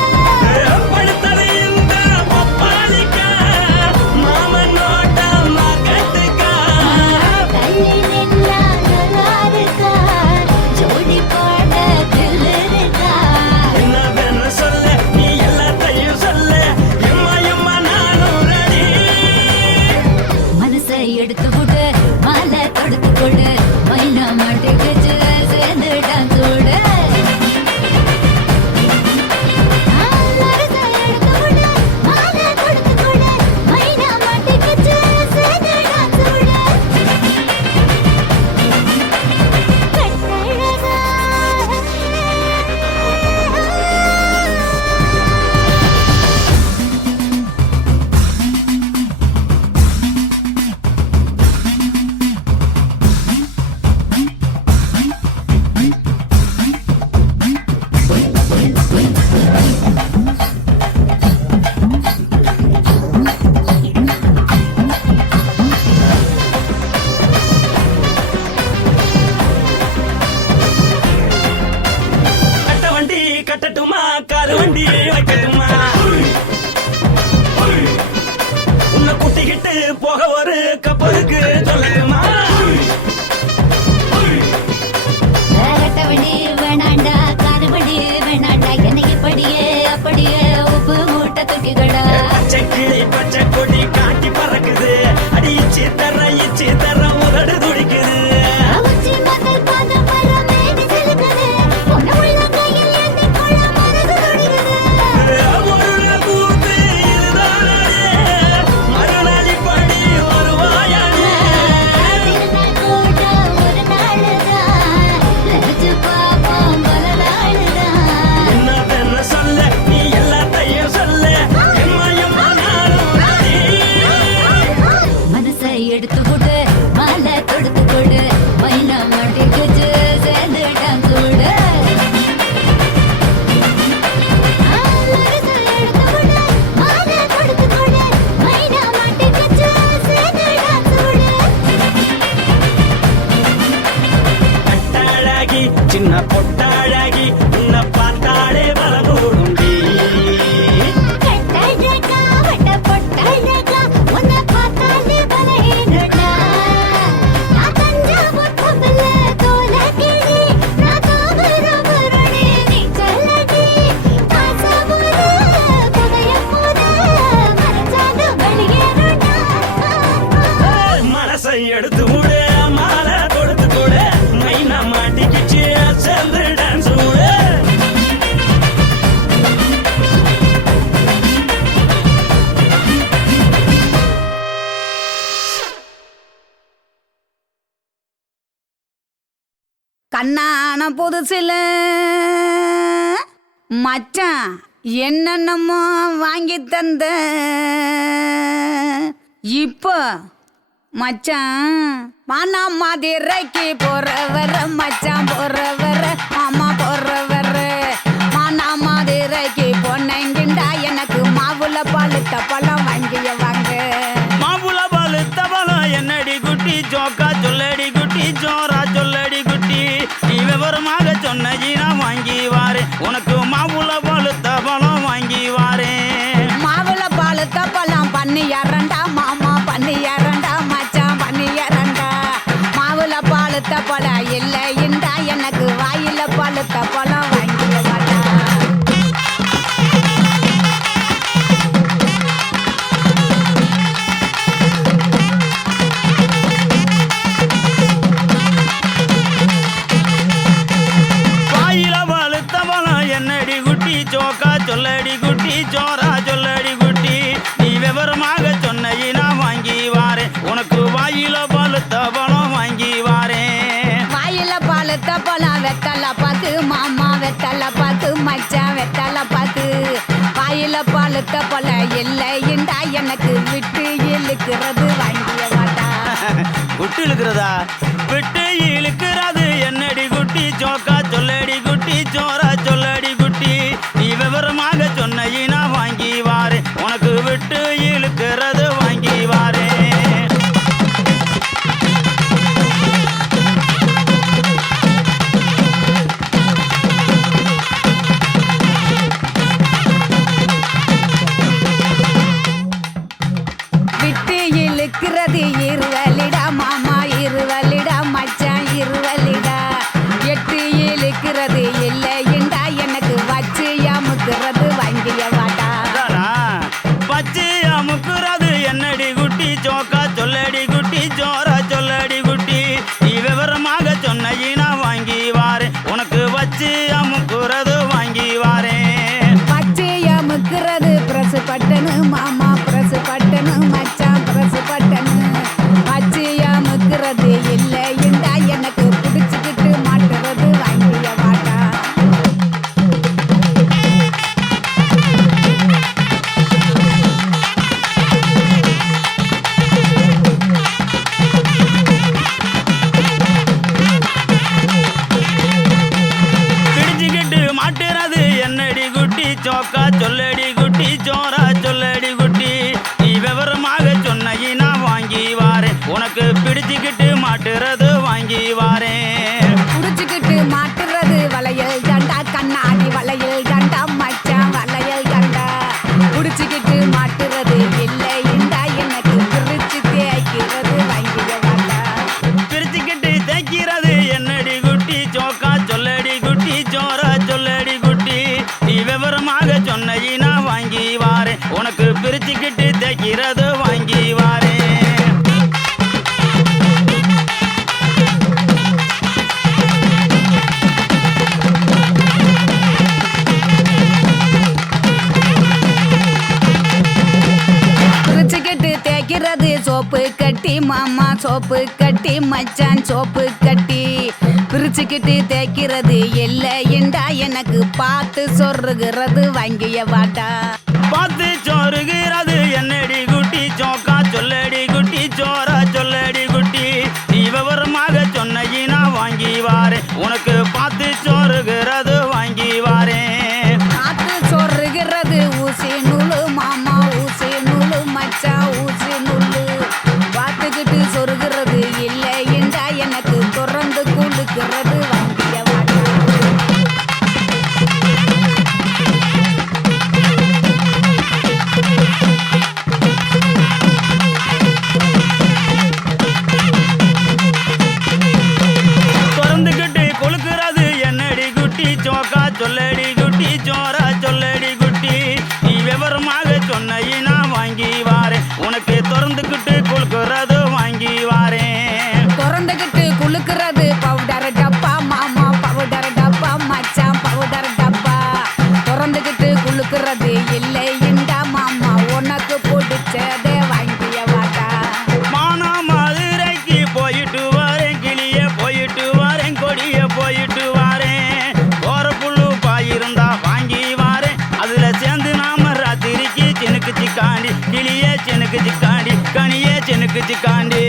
எடுத்து விடு மாலை கொடுத்து கொடு மைனா மாட்டிக்கிச்சு சேர்ந்து டான்ஸ் விடு கண்ணான புதுசில மச்சான் என்னென்னமோ வாங்கி தந்த இப்போ மச்சான் மானா மதுரைக்கு போறவர மச்சான் போறவர மாமா போறவர மானா மதுரைக்கு பொன்னங்கிண்டா எனக்கு மாவுல பழுத்த பழம் வாங்கிய வாங்க மாவுல பழுத்த பழம் என்னடி குட்டி ஜோக்கா சொல்லடி குட்டி ஜோரா சொல்லடி குட்டி நீ விவரமாக சொன்னீனா வாங்கி வாரு உனக்கு மாவுல பழுத்த பழம் வாங்கி வாரு மாவுல பழுத்த பழம் பண்ணி இரண்டா மாமா பண்ணி இரண்டா மச்சான் பண்ணி இரண்டா மாவுல பழுத்த பழம் இல்லைண்டா எனக்கு வாயில பழுத்த பழம் வாங்கிய மாட்டா என்னடி குட்டி ஜோக்கா சொல்லடி குட்டி ஜோரா சொல்லடி குட்டி நீ விவரமாக சொன்னீனா வாங்கி வாரே உனக்கு வாயில பழுத்த பழம் வாங்கி வாரே வாயில பழுத்த பழம் வெத்தல பாக்கு மாமா வெத்தல பாக்கு மச்சான் வெத்தல பாக்கு வாயில பழுத்த பழம் இல்லைண்டா எனக்கு விட்டு இழுக்கிறது வாங்கிய மாட்டா விட்டு இழுக்கிறதா விட்டு இழுக்கிறது என்னடி குட்டி ஜோக்கா சொல்லடி குட்டி ஜோரா சொல்லடி குட்டி நீ விவரமாக சொன்னீனா வாங்கி வாரே உனக்கு விட்டு இழுக்கிறது வாங்கி வாரே விட்டு இழுக்கிறது இருவலிடா மாமா இருவலிடா மச்சான் இருவலிடா எட்டு இழுக்கிறது இல்லைண்டா எனக்கு வச்சு அமுக்கிறது வாங்கிய வாட்டா பச்சை அமுக்குறது என்னடி குட்டி ஜோக்கா சொல்லடி குட்டி ஜோரா சொல்லடி குட்டி நீ விவரமாக சொன்னீனா வாங்கி வாரே உனக்கு வச்சு அமுக்குறது வாங்கி வாரே பச்சை அமுக்கிறது பிரசு பட்டனு மாமா பிரசு பட்டனு மச்சான் பிரசு பட்டனு பச்சை அமுக்கிறது இல்லைண்டா எனக்கு பிடிச்சிக்கிட்டு மாட்டுறது வாங்கிய வாட்டா பிடிச்சுக்கிட்டு மாட்டுறது என்னடி குட்டி ஜோக்கா சொல்லடி குட்டி ஜோரா சொல்லடி குட்டி நீ விவரமாக சொன்னீனா வாங்கி வாரே உனக்கு பிடிச்சுக்கிட்டு மாட்டுறது வாங்கி வாரே புடிச்சுக்கிட்டு மாட்டுறது வளையல் தண்டா கண்ணாடி வளையல் தண்டா மச்சான் வளையல் தண்டா புடிச்சுக்கிட்டு மாட்டுறது இல்லைண்டா எனக்கு பிரிச்சு தேய்க்கிறது வாங்கிய வாட்டா பிரிச்சுக்கிட்டு தைக்கிறது என்னடி குட்டி ஜோக்கா சொல்லடி குட்டி ஜோரா சொல்லடி குட்டி நீ விவரமாக சொன்னீனா வாங்கி வாரே உனக்கு பிரிச்சுக்கிட்டு தைக்கிறது வாங்கி வாரே பிரிச்சுக்கிட்டு தேய்க்கிறது சோப்பு கட்டி மாமா சோப்பு கட்டி மச்சான் சோப்பு கட்டி பிரிச்சுக்கிட்டு தேய்க்கிறது இல்லைண்டா எனக்கு பார்த்து சொருகிறது வாங்கிய வாட்டா பார்த்து சோறுகிறது என்னடி குட்டி ஜோக்கா சொல்லடி குட்டி ஜோரா சொல்லடி குட்டி நீ விவரமாக சொன்னீனா வாங்கி வாரே உனக்கு பார்த்து சோறுகிறது வாங்கி வாரே பார்த்து சொருகிறது ஊசி நூலு மாமா ஊசி நூலு மச்சான் ஊசி நூலு பார்த்துக்கிட்டு சொருகிறது இல்லைண்டா எனக்கு தொடர்ந்து குளுக்கிறது வாங்கிய வாட்டா திறந்துக்கிட்டு கொழுக்கிறது என்னடி குட்டி ஜோக்கா சொல்லடி குட்டி ஜோரா சொல்லடி குட்டி நீ விவரமாக சொன்னீனா வாங்கி வாரே உனக்கு திறந்துக்கிட்டு கொழுக்கிறது வாங்கி வாரேன் சிக்கு சிக்காண்டி.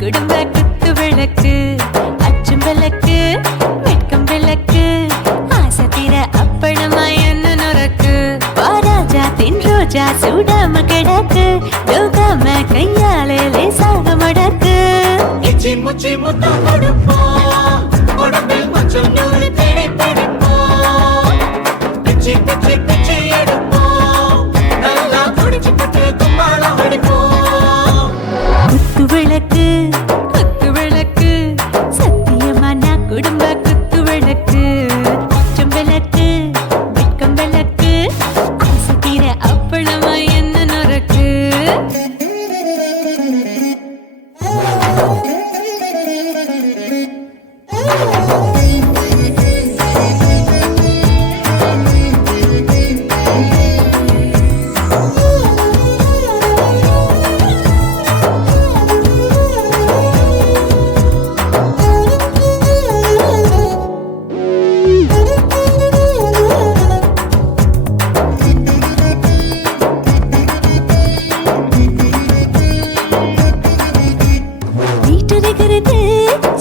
குடும்ப குத்து விளக்கு அச்சும் விளக்கு வெட்கம் விளக்கு ஆசை தீர அப்பளமா என்ன நுறக்கு வாராஜா தின் ரோஜா சூடாம கிடக்கு யோகாம கையாலே லேசாக மடக்கு இச்சி முச்சி முத்தம் கொடுப்போம் உடம்பில் மச்சம் நூறு தேடி பிடிப்போம் பிச்சி பிச்சி பிச்சி எடுப்போம் நல்லா குடிச்சு புட்டு கும்மாளம் அடிப்போம் குத்து விளக்கு குத்து விளக்கு சத்தியமான குடும்ப குத்து விளக்கு அச்சம் விளக்கு வெட்கம் விளக்கு ஆசை தீர அப்பளமா என்ன நுறக்கு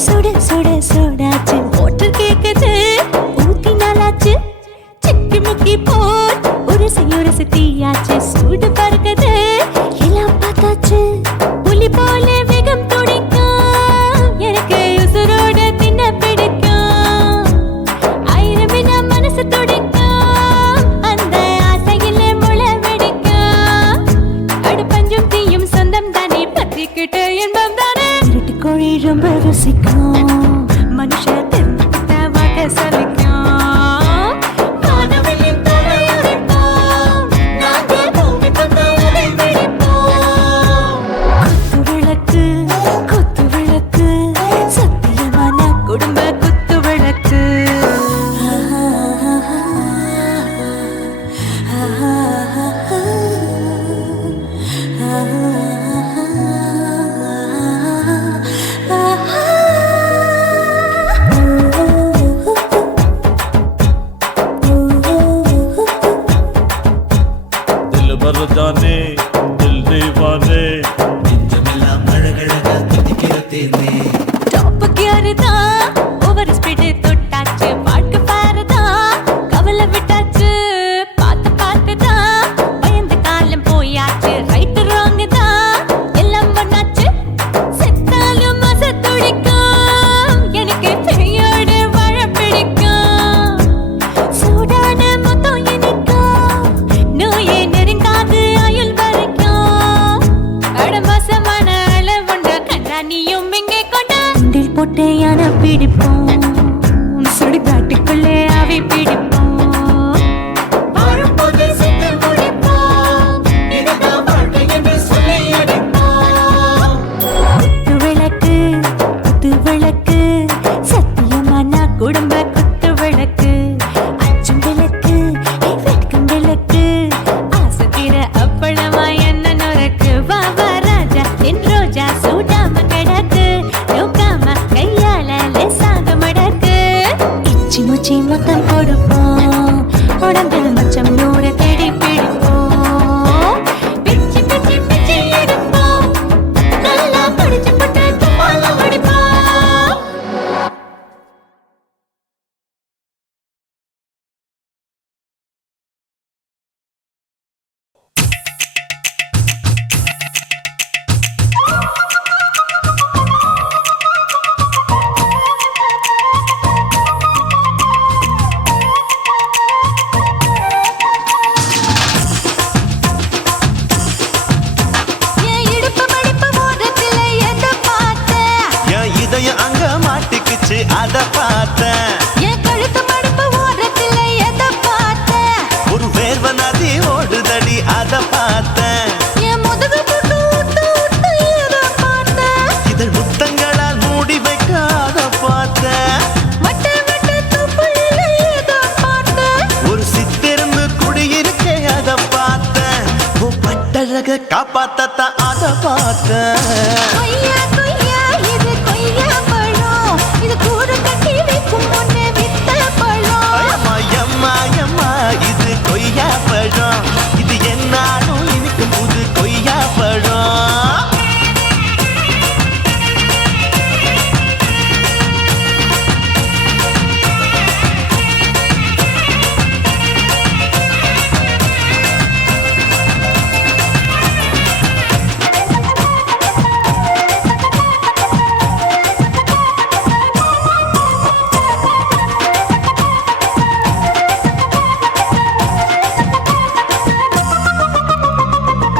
சுட சுட சுடாச்சு மோட்டர் கேக்குது ஊத்தி நாளாச்சு சிக்கி முக்கி போல் உரசி தீயாச்சு சூடு பறக்குது எல்லாம் பார்த்தாச்சு புலி போல வேகம் துடிக்கும் எனக்கு உசுரோட தின்ன பிடிக்கும் ஆயிரம் மனசு துடிக்கும் அந்த ஆசையில முளை வெடிக்கும் அடு பஞ்சும் தீயும் சொந்தம் தானே பத்திக்கிட்டு என்பம் தானே இருட்டு கோழி ரொம்ப ருசிக்கும் மனுஷ தெரிஞ்சுக்கிட்ட வாக்க சலிக்கும் வானவெளியும் தலையுரைப்போம் நாங்கள் பூமி பந்த உரை வெடிப்போம் குத்து விளக்கு சத்தியமான குடும்ப குத்து விளக்கு जाने दिल दीवाने நெஞ்சமெல்லாம் அழகழகா துடிக்கிற தேனே டாப் கியர் தான் ஓவர் ஸ்பீட் தொட்டாச்சு வாழ்க்கை பாரு தான் கவலை விட்டாச்சு பார்த்து தான் பயந்து காலம் போயாச்சு ரைட் ராங் தான் எல்லாம் பண்ணாச்சு செத்தாலும் மச துடிக்கும் எனக்கு பெரியோடு வாழ பிடிக்கும் சூடான மொத்தம் இனிக்கும் நோயே நெருங்காது ஆயுள் வரைக்கும் அடமாசமான அளவுண்ட கண்ணானியும் இங்கே கொண்ட உண்டில் போட்டு யானை பிடிப்போம் சுடுகாட்டுக்குள்ளே அவை பிடிப்போம் வாழும்போது செத்து முடிப்போம் இதுதான் வாழ்க்கை என்று சொல்லி அடிப்போம் குத்து விளக்கு சத்தியமான குடும்ப குத்து விளக்கு அச்சும் விளக்கு வெட்கம் விளக்கு ஆசை தீர அப்பளமா என்ன நுறக்கு வா ராஜா என் ரோஜா சூடாம கிடக்கு யோகாம கையால லேசாக மடக்கு இச்சி முச்சி மொத்தம் கொடுப்போம் உடம்பில் மச்சம் நூறு தேடி பிடிப்போம் பிச்சி பிச்சி பிச்சி எடுப்போம் நல்லா படிச்சு போட்டு தும்பாலம் அடிப்போம் கட்டழக காப்பாத்தத்தான் அத பார்த்தேன். கொய்யா கொய்யா இது கொய்யா பழம், இது கூடு கட்டி வைக்கும் முன்னே வித்த பழம். அம்மா எம்மா எம்மா இது கொய்யா பழம், இது என்னாலும் இனிக்கும் புது கொய்யா பழம்.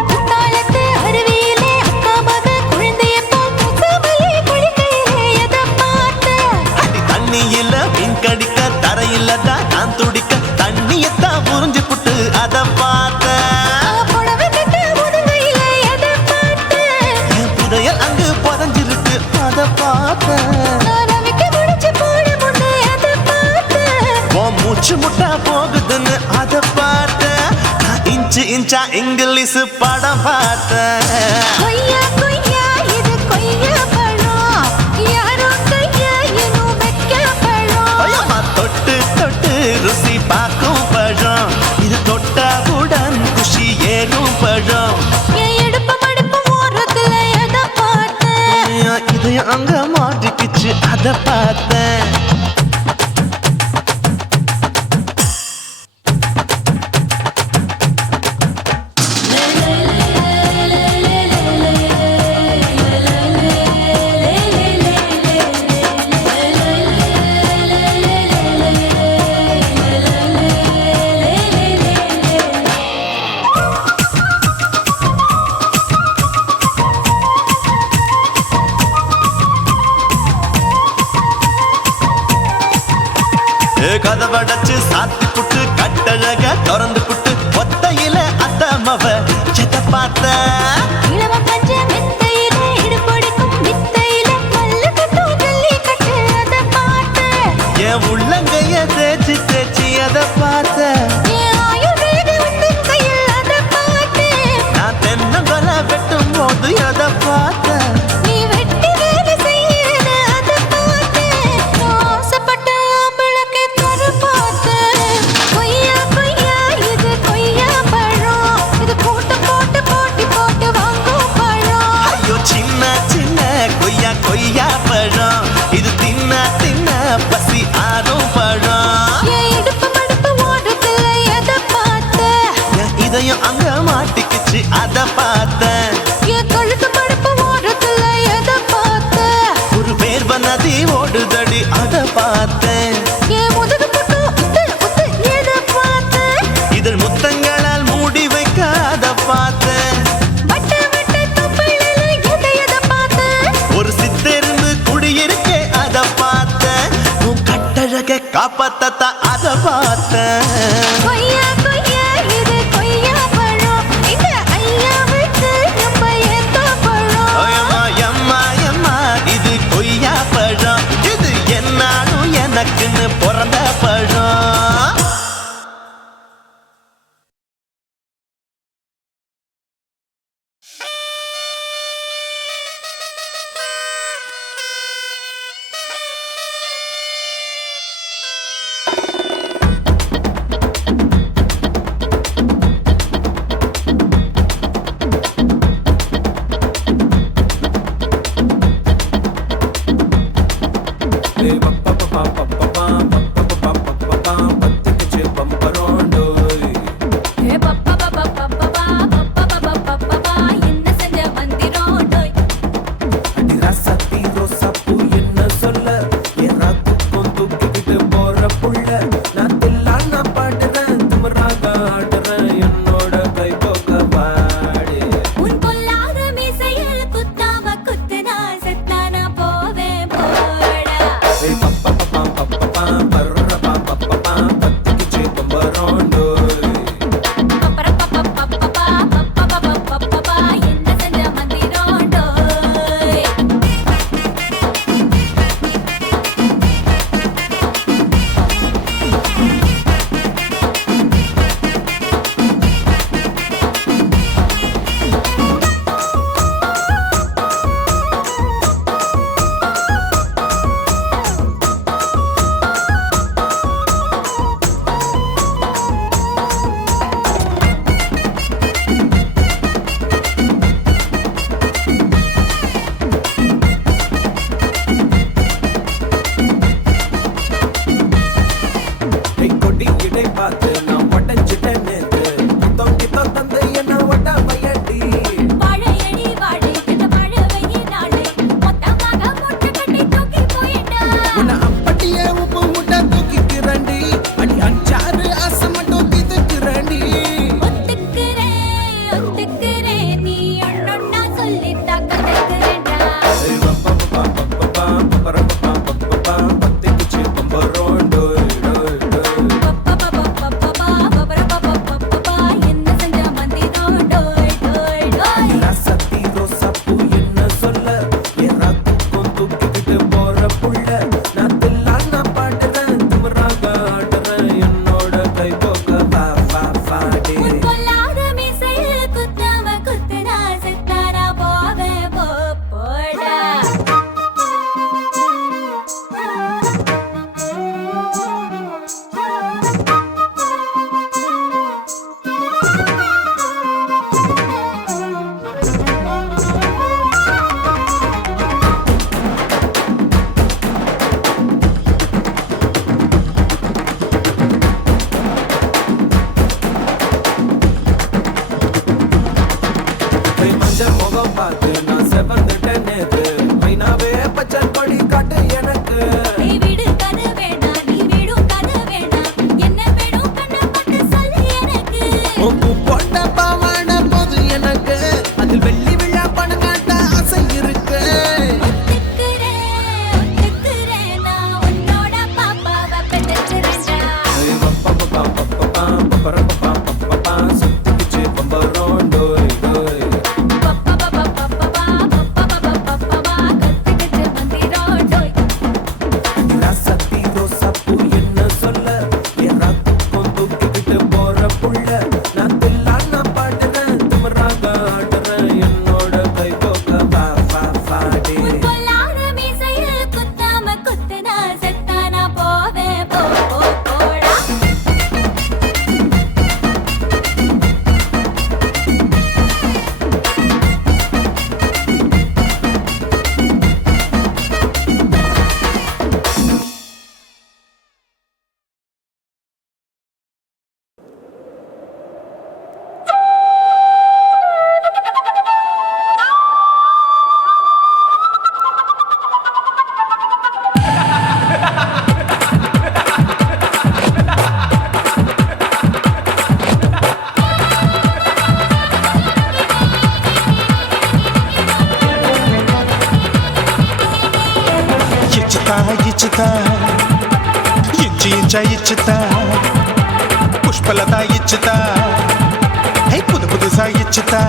குத்தாலத்து அருவியிலே அக்கா மக குழந்தைய போல் முசாமலே குளிக்கையிலே எதை பார்த்தேன்? அடி தண்ணியில மீன் கடிக்க தரையில தான் நான் துடிக்க தண்ணியத்தான் புரிஞ்சு புட்டு அத பார்த்தேன். புடவை கட்ட முதுகையிலே எதை பார்த்தேன்? என் புதையல் அங்கு புதஞ்சிருக்கு அத பார்த்தேன். நான் அவிக்க முடிச்சு போட முன்னே எதை பார்த்தேன்? உன் மூச்சு முட்டா போகுதுன்னு அத பார்த்தேன். நான் இன்ச்சு இன்ச்சா இங்கிலீஷ் படம் பார்த்தேன். கொய்யா கொய்யா இது கொய்யா பழம், யாரோ கையா இன்னும் வைக்க பழம். ஐயம்மா தொட்டு தொட்டு ருசி பார்க்கும் பழம், இது தொட்டாவுடன் குஷி ஏறும் பழம். என் இடுப்பு மடுப்பு ஓரத்துல எதை பார்த்தேன்? என் இதயம் அங்க மாட்டிக்கிச்சு அத பார்த்தேன். கதவடைச்சு சாத்தி புட்டு கட்டழக திறந்து புட்டு ஒத்தையில அத்தமவ செத்த பார்த்த. இளம பஞ்ச மெத்தையிலே இடுப்பொடிக்கும் வித்தையிலே மல்லு கட்டும் ஜல்லிக்கட்டு அதை பார்த்தேன். என் உள்ளங்கைய தேய்ச்சி தேய்ச்சி அத பார்த்த. என் ஆயுர்வேத உந்தன் கையில் அதை பார்த்தேன். நான் தென்னங்கொலை வெட்டும் போது அத பார்த்த. நீ வெட்டி வேலை செய்யறது அதை பார்த்தேன். நான் ஆசைப்பட்ட ஆம்பளுக்கு தர பார்த்தேன். கொய்யா கொய்யா இது கொய்யா பழம், இது கூட்டு போட்டு போட்டி போட்டு வாங்கும் பழம். ஐயோ சின்ன சின்ன கொய்யா கொய்யா பழம், இது தின்ன தின்ன பசி ஆறும் பழம். என் இடுப்பு மடுப்பு ஓரத்துல எதை பார்த்தேன்? என் இதயம் அங்க மாட்டிக்கிச்சு அத பார்த்தேன். என் கழுத்து மடுப்பு ஓரத்துல எதை பார்த்தேன்? ஒரு வேர்வ நதி ஓடுதடி அத பார்த்தேன். என் முதுகு பக்கம் உத்து உத்து எதை பார்த்தேன்? இதழ் முத்தங்களால் மூடி வைக்க அத பார்த்தேன். வட்ட வட்ட தொப்பையில எதை பார்த்தேன்? ஒரு சித்தெரும்பு குடியிருக்கே அத பார்த்தேன். உன் கட்டழக காப்பாத்தத்தான் அத பார்த்தேன். கொய்யா கொய்யா இது கொய்யா பழம், இந்த ஐயாவுக்கு நம்ம ஏத்த பழம். ஐயம்மா எம்மா எம்மா இது கொய்யா பழம், இது என்னாலும் எனக்குன்னு பிறந்த பழம். உன்னை பார்த்து நான் உடஞ்சிட்டேன் நேத்து தொங்கி தந்து என்ன ஒட்ட மையடி வாழையடி வாழை இந்த வாழவையே நாளை மொத்தமாக போட்டு கட்டி தூக்கி போயிட்டா உன்னை அப்பட்டியே உப்பு முட்டை தூக்கிக்கிறண்டி அடி அஞ்சாறு ஆசை மட்டும் இதுக்குறண்டி ஒத்துக்கிறேன் நீ ஒன்னொன்னா சொல்லி தக்கறேன்டா பத்திக்குச்சு பம்பரோம் டோய் டோய் டோய் என்ன செஞ்ச மந்திரோ டோய் டோய் டோய் சத்தி ரோசாப்பூ என்ன சொல்ல ஏறாத்துக்கும் தூக்கிக்கிட்டு போற புள்ள நான் தில்லான பாடுறேன் திமிராக ஆடுறேன் என்னோட கை போக்க வா வா வாடே கொல்லாத மீசையில் குத்தாம குத்துனா செத்தாரா போவே போடா கை மஞ்சள் முகம் பார்த்து நான் செவந்துட்டேன் நேத்து மைனாவே பச்சை கொடி காட்டு எனக்கு நீ வீடு கது வேணா நீ வீடும் கது வேணா என்ன வேணும் கண்ணை பார்த்து சொல்லு எனக்கு உப்பு போட்ட பாவாடை போது எனக்கு அதில் வெள்ளி விழா பணங்காட்ட ஆசை இருக்கு ஒத்துக்கிறேன் நான் உன்னோட பாப்பாவை பெற்றுக்கிறேன்டா சுத்திக்குச்சு பம்பரோம் டோய் டோய் கத்துக்கிட்டு மந்திரோ டோய் சத்தி ரோசாப்பூ என்ன சொல்ல ஏறாத்துக்கும் தூக்கிக்கிட்டு போற புள்ள நான் தில்லான பாடுறேன் திமிராக ஆடுறேன் என்னோட கை போக்க வா வா வாடே கொல்லாத மீசையில் குத்தாம குத்துனா செத்தானா போவே போடா ఇచ్చుతా ఇచ్చుతా ఇచ్చి ఇంచ ఇచ్చుతా పుష్పలత ఇచ్చుతా హే புது புதுசா இச்சுதா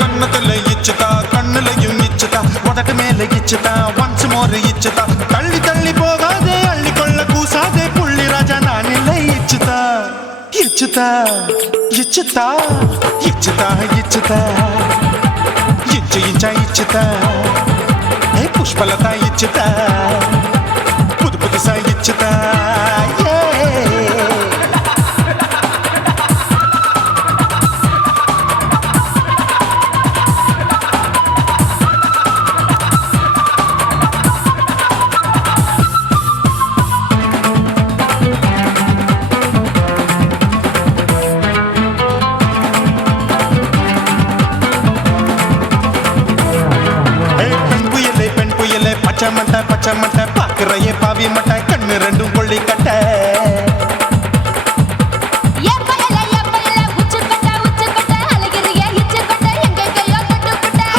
கண்ணத்துல இச்சுதா கண்ணுலையும் இச்சுதா உதட்டு மேல இச்சுதா ஒன்ஸ் மோர் இச்சுதா தள்ளி தள்ளி போகாதே அள்ளி கொள்ள கூசாதே புள்ளி ராஜா நான் இல்லை இச்சுதா இச்சுதா இச்சுதா இச்சுதா இச்சுதா இச்சு இஞ்சா இச்சுதா పుష్పలత ఇచ్చుతా పుదు పుదుసా ఇచ్చుతా பச்சை மட்டை பாக்குறையே பாவி மட்டை கண்ணு ரெண்டும் கொள்ளி கட்ட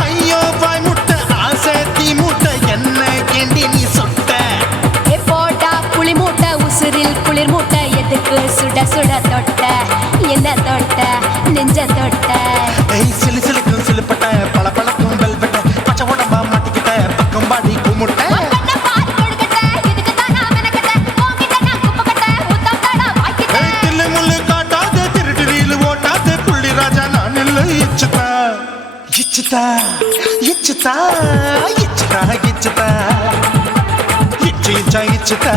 ஐயோ வாய் முட்டை ஆசை தீ முட்டை என்ன கேண்டி நீ சொட்ட போட்டா புளி மூட்டை உசுரில் குளிர் மூட்டை எதுக்கு சுட சுட தொட்ட என்ன தொட்ட நெஞ்ச தொட்ட சிலு சிலுக்கும் சிலுப்பட்ட பல பழக்கும் வெல்வெட்ட பச்சை உடம்பா மாட்டிக்கிட்ட பக்கம் பாடி குமுட்ட தில்லு முள்ளு காட்டாத திருட்டு ரீலு ஓட்டாத புள்ளி ராஜா நான் இல்லை இச்சுதா இச்சுதா இச்சுதா இச்சுதா இச்சுதா இச்சு இச்சா இச்சுதா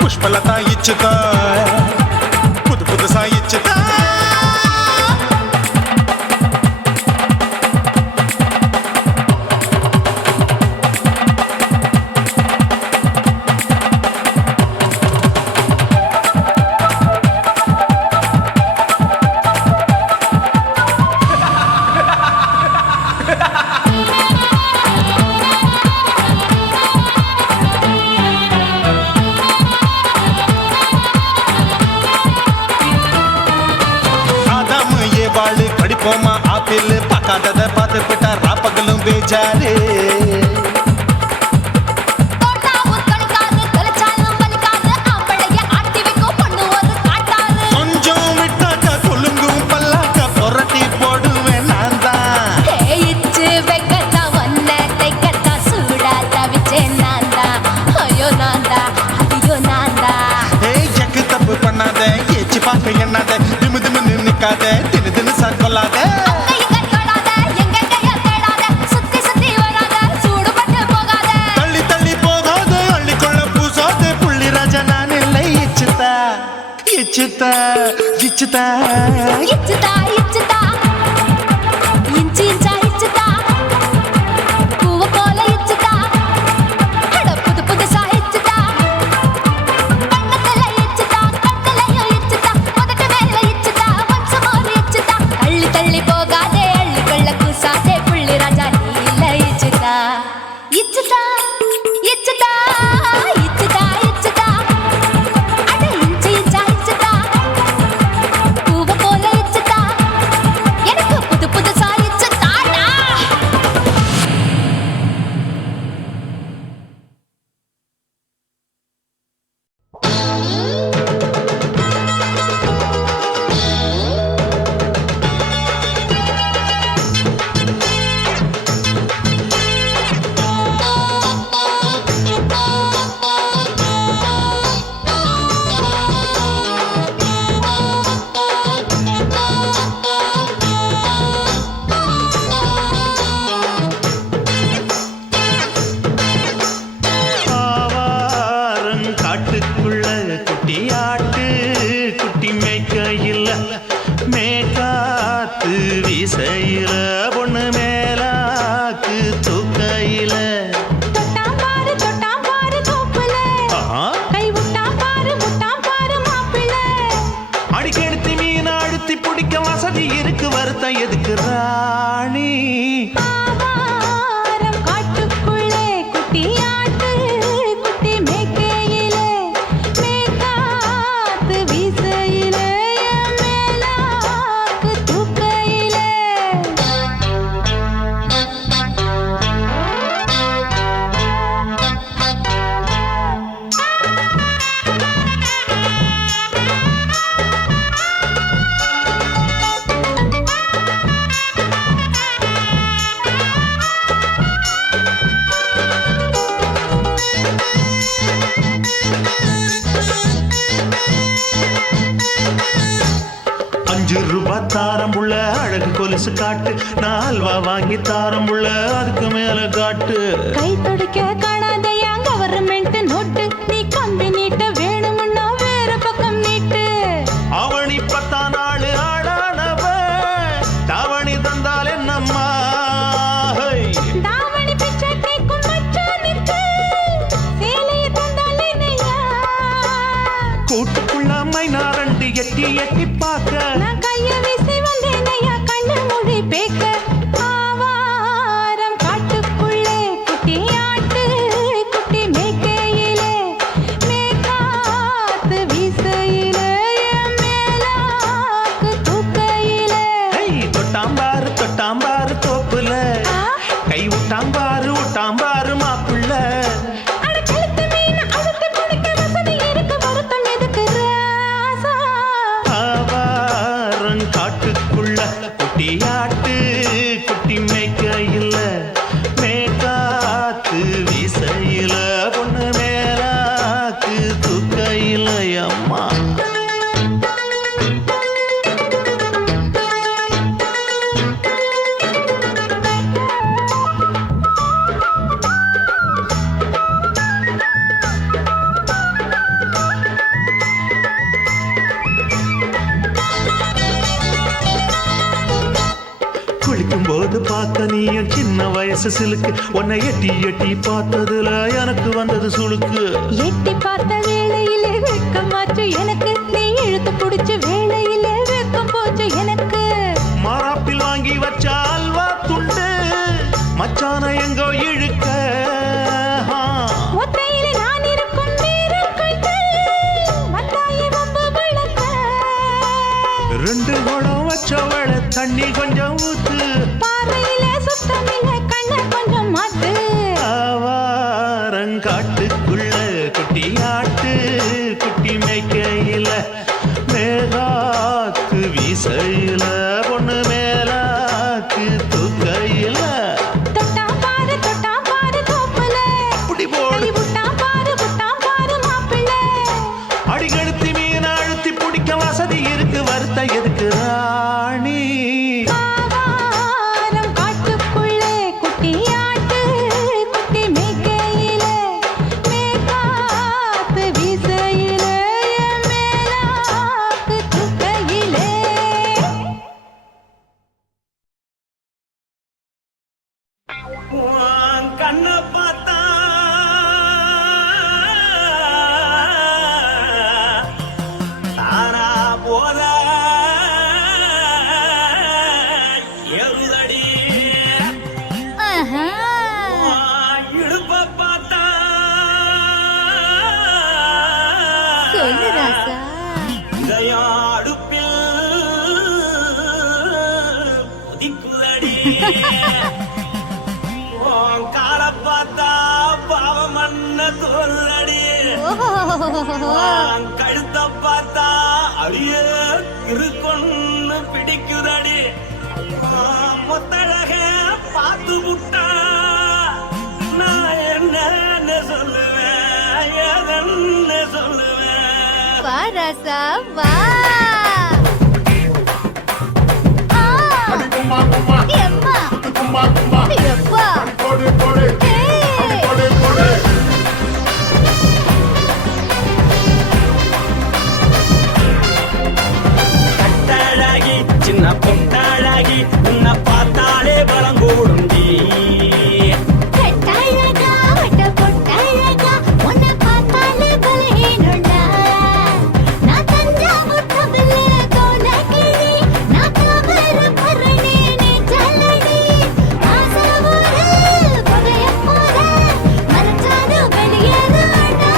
புஷ்பலதா இச்சுதா புது புதுசா இச்சுதா காட்டத பார்த்து விட்டா ராப்பகலும் பேச்சாரு கொஞ்சம் விட்டாக்க கொலுங்கும் பல்லாக்க புரட்டி போடுவேன் நான் தான் ஜக்கு தப்பு பண்ணாத ஏச்சு பார்க்க எண்ணாத திமு திமுன்னு நிக்காத தினு தினு சாக்கொள்ளாத தள்ளி தள்ளி போகாத அள்ளிக்கொள்ள பூசாத புள்ளி ராஜா நான் இல்லை இச்சுதா இச்சுதா இச்சுதா எதுக்கு ராணி காட்டுக்குள்ளே குட்டியாட்டு குட்டி மேய்க்கையிலே மேய்காத்து வீசையிலே மேலாக்கு தூக்கையிலே ₹5 தாரம் உள்ள அழகு கொலுசு காட்டு, நான் அல்வா வாங்கி தாரம் உள்ள அதுக்கு மேல காட்டு. கை துடிக்க காணாதையா கவர்மெண்ட் நோட்டு, நீ கம்பி நீட்ட வேணும்னா வேற பக்கம் நீட்டு. அவனி 10 நாள் ஆடானவ தாவணி தந்தால் என்னம்மா, தாவணி பிச்சை கேக்கும் மச்சானுக்கு சேலையை தந்தால் என்னையா. கூட்டுக்குள்ள மைனா 2 எட்டி எட்டி பார்க்க, நான் கைய வீசி வந்தேனையா கண்ணு மொழி பேக்க. ஆவாரம் காட்டுக்குள்ளே குட்டியாட்டு குட்டி மேய்க்கையிலே மேய்காத்து வீசையிலே மேலாக்கு தூக்கையிலே. தொட்டாம்பாரு தோப்புல கை விட்டாம்பாரு மாப்புள்ள. அட கழுத்து மீன் அழுத்து குடிக்க வசதி இருக்கு, வருத்தம் எதுக்கு ராசா. ஆவாரம் காட்டுக்குள்ள குட்டியாட்டு குட்டி மேய்க்கையில மேய்காத்து வீசையில பொண்ணு மேலாக்கு தூக்கையில அம்மா. குளிக்கும் போது பார்த்த நீயும் சின்ன வயசு சிலுக்கு, உன்னை எட்டி எட்டி பார்த்ததுல எனக்கு வந்தது சுளுக்கு. எட்டி பார்த்த வேளையிலே வெக்கமாச்சு எனக்கு, நீ இழுத்து பிடிச்ச வேளையிலே வெக்கம் போச்சு எனக்கு. மாறாப்பில் வாங்கி வச்ச அல்வா துண்டு மச்சான எங்கோ இழுக்க. ஒத்தையிலே நான் இருக்கும் நேரம் கண்டு வந்தாயே வம்பு விளக்க. 2 குடம் வச்சவள தண்ணி கொஞ்சம் ஊத்து, பாரு சொல்லு ராசா. இதயாடுப்பில் ஒதிக்குதடி உன் கால பார்த்தா பாவம் மண்ண தோல்லடி உன் கழுத்த பார்த்தா அடியே இருக்குன்னு பிடிக்குதடி மொத்தழக பார்த்து விட்டா நான் என்ன சொல்லுவேன் எதன்னு சொல்லுவேன். வா ராசா வா. எம்மா. எப்பா. கட்டாழாகி சின்ன பொட்டாழாகி உன்னை பார்த்தாலே பலம் கூடுண்டி. கட்டாழகா வட்ட பொட்டாழகா உன்னை பார்த்தாலே பலஹீனண்டா. நான் தஞ்சாவூர் தவில கோலகிரி நான் காவர பரணி நீ ஜல்லடி. ஆசனவூரு பகைய போல மறைச்சாலும் வெளியேறாடா.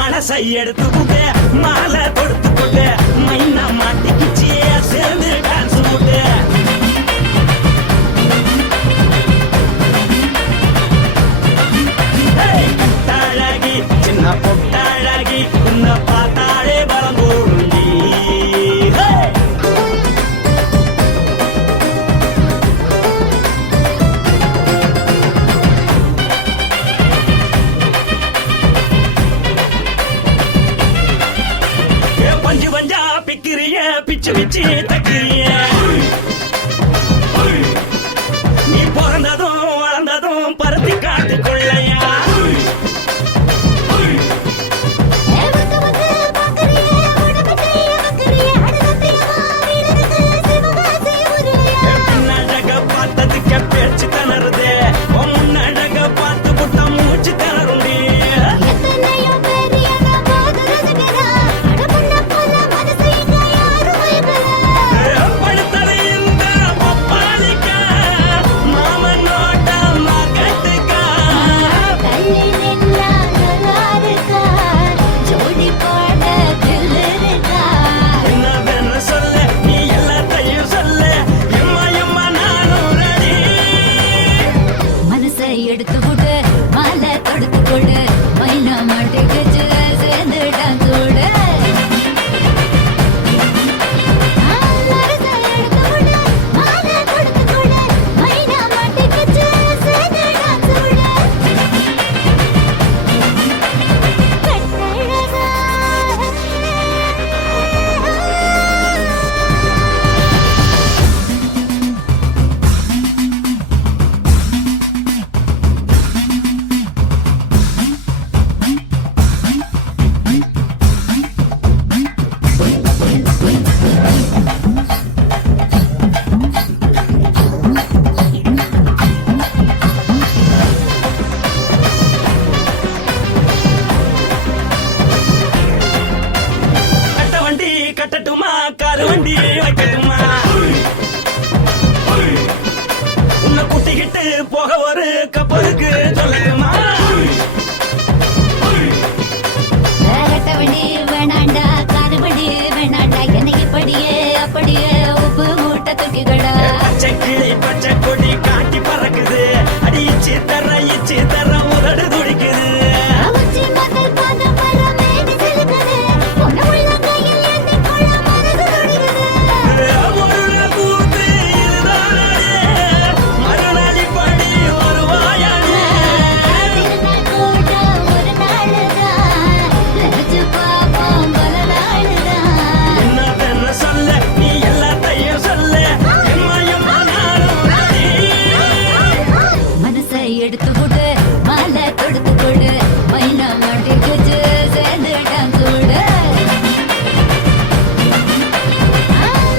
மனசை எடுத்துக்கிட்டு மாலை கொடுத்துக்கிட்டு மைனா மாட்டிக்கிச்சு சேர்ந்து டான்ஸ் போட்டு. கட்டாழகி சின்ன பொட்டாழகி உன்னை பார்த்தாலே பலம் கூடுண்டி. பஞ்சு பஞ்சா பிக்கிறிய பிச்சு பிச்சு தக்கிறிய. நீ பிறந்ததும் வளர்ந்ததும் பருத்தி காட்டுக்குள்ளையா. வந்து வந்து பார்க்கறியே உடம்பத்தையே வக்கறியே அடலத்தையமா வீரருக்கு சிவகாசி உருளையா. பின்னழக பார்த்ததுக்கு பேச்சு திணறுது உன் முன்னழக பார்த்து புட்ட மூச்சு திணறுண்டி. எத்தனையோ பேர் என்ன போது ரசிக்கிறா. அடமுன்ன போல மனசை இங்க யாரும் வைக்கல. படுத்தது இந்த பப்பாளிக்கா மாமன் நோட்ட மகட்டுக்கா. தள்ளி நின்னா நல்லாருக்கா. ஜோடி பாட தில்லிருக்கா. என்னவென்னு சொல்லு நீ எல்லாத்தையும் சொல்லு எம்மா எம்மா நானும் ரெடி. மனசை எடுத்து கொடு மாலை தொடுத்து கொடு மைனா மாட்டிக்கிச்சு சேர்ந்து டான்ஸ் ஓடு. மனசை எடுத்து கொடு மாலை தொடுத்து கொடு மைனா மாட்டிக்கிச்சு சேர்ந்து டான்ஸ் ஓடு. கட்டழகா. கட்ட வண்டி கட்டட்டுமா காரு வண்டி வைக்கட்டுமா. உன்னை கூட்டிக்கிட்டு போக ஒரு கப்பலுக்கு சொல்லட்டுமா. வேகட்டவண்டி வேணாண்டா காருபடி வேணாண்டா என்னைக்கு படியே அப்படியே உப்பு மூட்டை தூக்கிக்கடா. பச்சை கிளி பச்சை கொடி காட்டி பறக்குது அடி இச்சி தர உதடு துடிக்குது. உச்சி முதல் பாதம் வர மேனி சிலுக்குது. உன்னை உள்ள கையில் ஏந்தி கொள்ள மனசு துடிக்குது. ஒரு நாள் கூத்து இதுதானே மறுநாள் படி வருவாயானே. திருநாள் கூட ஒரு நாளுதான் நினைச்சு பார்ப்போம் பல நாளுதான். என்னவென்னு சொல்லு நீ எல்லாத்தையும் சொல்லு எம்மா எம்மா நானும் ரெடி. மனசை எடுத்து கொடு மாலை தொடுத்து கொடு மைனா மாட்டிக்கிச்சு சேர்ந்து டான்ஸ் ஓடு.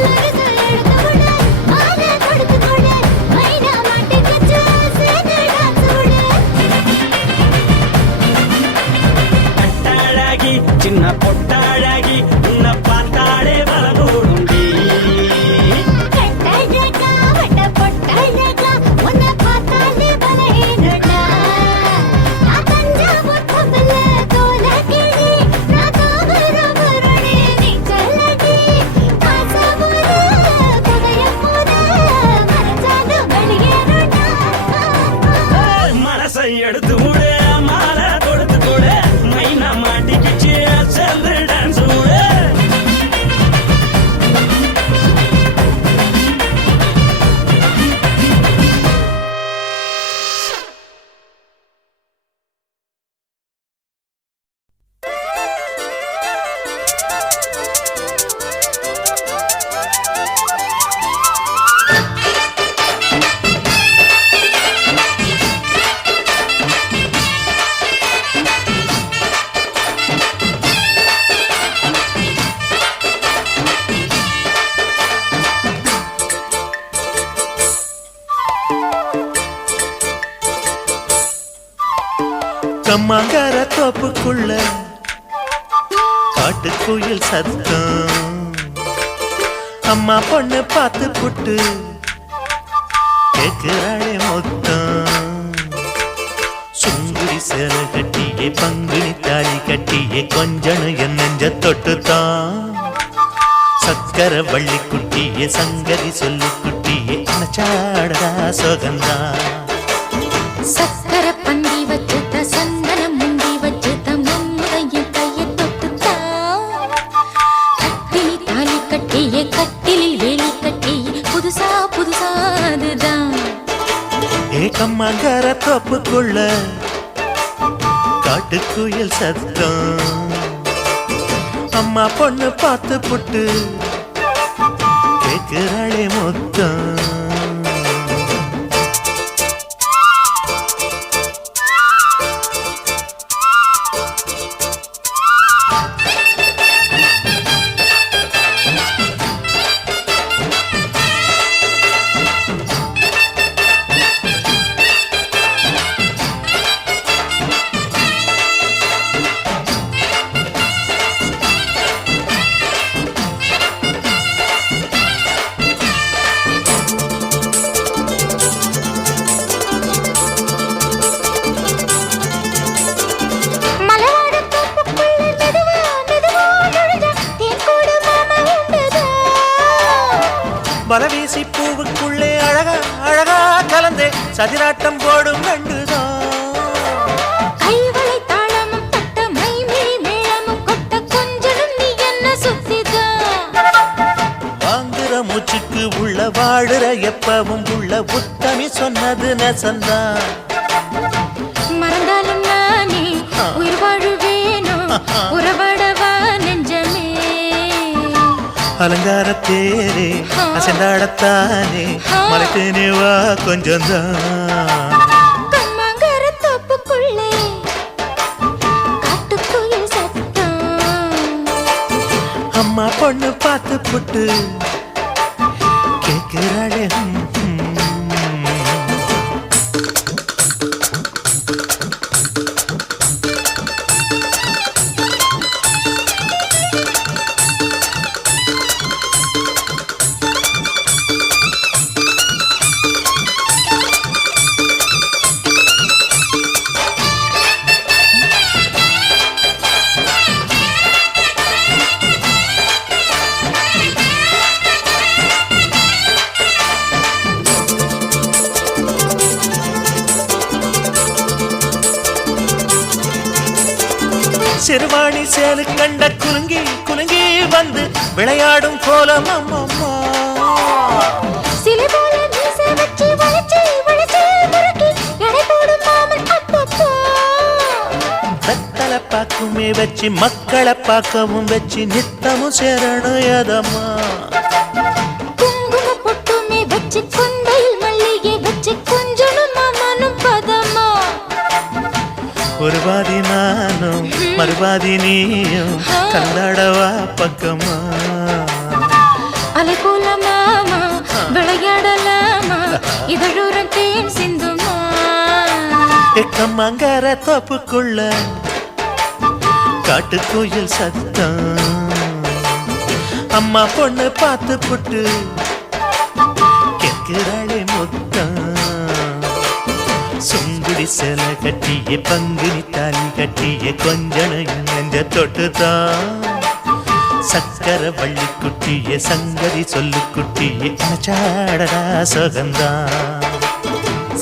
மனசை எடுத்து கொடு மாலை தொடுத்து கொடு மைனா மாட்டிக்கிச்சு சேர்ந்து டான்ஸ் ஓடு. கட்டாழகி சின்ன பொட்டாழகி உன்னை பார்த்தாலே பலம் கூடுண்டி. கட்டழகா வட்ட பொட்டழகா உன்னை பார்த்தாலே பலஹீனடா. நான் தஞ்சாவூர் தவில கோலகிரி நான் கம்மாங்கார தோப்புக்குள்ள காட்டுக்குயில் சத்தம் அம்மா பொண்ணு பார்த்து புட்டு கேக்குறாளே மொத்தம் சுங்குடி சேலை கட்டியே பங்குனி தாலி கட்டியே கொஞ்சனு என் நெஞ்ச தொட்டுத்தான் சக்கர வள்ளி குட்டியே சங்கதி சொல்லு குட்டியே நச்சாடா சோகந்தா சக்கர பந்தி வச்சுட்ட சந்தனம் முந்தி வச்சுட்ட மம்முதையும் கையை தொட்டுத்தா கட்டிலி தாலி கட்டியே கட்டிலில் வேலி கட்டியே புதுசா புதுசா அதுதான் ஏக்கம்மாங்கார தோப்புக்குள்ள காட்டுக்குயில் சத்தம் அம்மா பொண்ணு பார்த்து புட்டு கேக்குறாளே மொத்தம் பலவீசி பூவுக்குள்ளே அழகா அழகா கலந்தே சதிராட்டம் போடும் நண்டுதான் கைவளை தாளமும் தட்ட மைமிழி மேளமும் கொட்ட கொஞ்சனும் நீ என்ன சுத்திதான் வாங்குற மூச்சுக்கு உள்ள வாழுற எப்பவும் உள்ள உத்தமி சொன்னது நெசந்தான் மறந்தாலும் நானே உயிர் வாழுவேனோ உறவாடவா நெஞ்சமே அலங்கார தேரே அசைந்தாடத்தானே மலைத்தேனே வா கொஞ்சம்தான் கம்மாங்கார தோப்புக்குள்ளே காட்டுக்குயில் சத்தம் அம்மா பொண்ணு பார்த்து புட்டு கேக்குறாளே சிறுவாணி சேலு கண்ட குலுங்கி குலுங்கி வந்து விளையாடும் கோலம் அம்மம்மா சிலை போல மீசை வச்சு வளைச்சு வளைச்சு முறுக்கி எடை போடும் மாமன் அப்பப்பா வெத்தலை பாக்குமே வச்சு மக்களை பார்க்கவும் வச்சு நித்தமும் சேரணும் யதம்மா குங்கும பொட்டுமே வச்சு கொண்டையில் மல்லிகை வச்சு கொஞ்சனும் மாமனும் பதமா ஒரு பாதி நானும் மறுபாதி நீயும் கல்லாடவா பக்கமா அலை போல மாமா விளையாடலாமா இதழூரம் தேன் சிந்துமா எக்கம்மாங்கார தோப்புக்குள்ள காட்டுக்குயில் சத்தம் அம்மா பொண்ணு பார்த்து புட்டு கேக்குறாளே மொத்தம் சுங்குடி சேலை கட்டியே பங்குனி தாலி கட்டியே கொஞ்சனு நெஞ்ச தொட்டுதான் சக்கர வள்ளி குட்டியே சங்கதி சொல்லு குட்டியே நச்சாடடா சோகந்தான்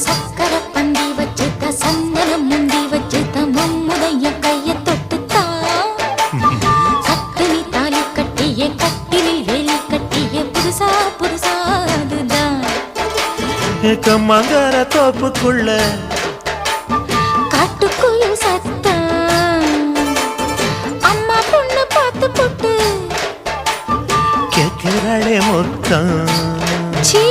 சக்கர பந்தி வச்சுட்ட சந்தனம் முந்தி வச்சுட்ட மம்முதைய கையை தொட்டுத்தான் கட்டிலி தாலி கட்டியே கட்டிலில் வேலி கட்டியே புதுசா புதுசா அதுதான் கம்மாங்கார தோப்புக்குள்ள காட்டுக்குயில் சத்தம் அம்மா பொண்ணு பார்த்து போட்டு கேக்குறாளே மொத்தம் சீ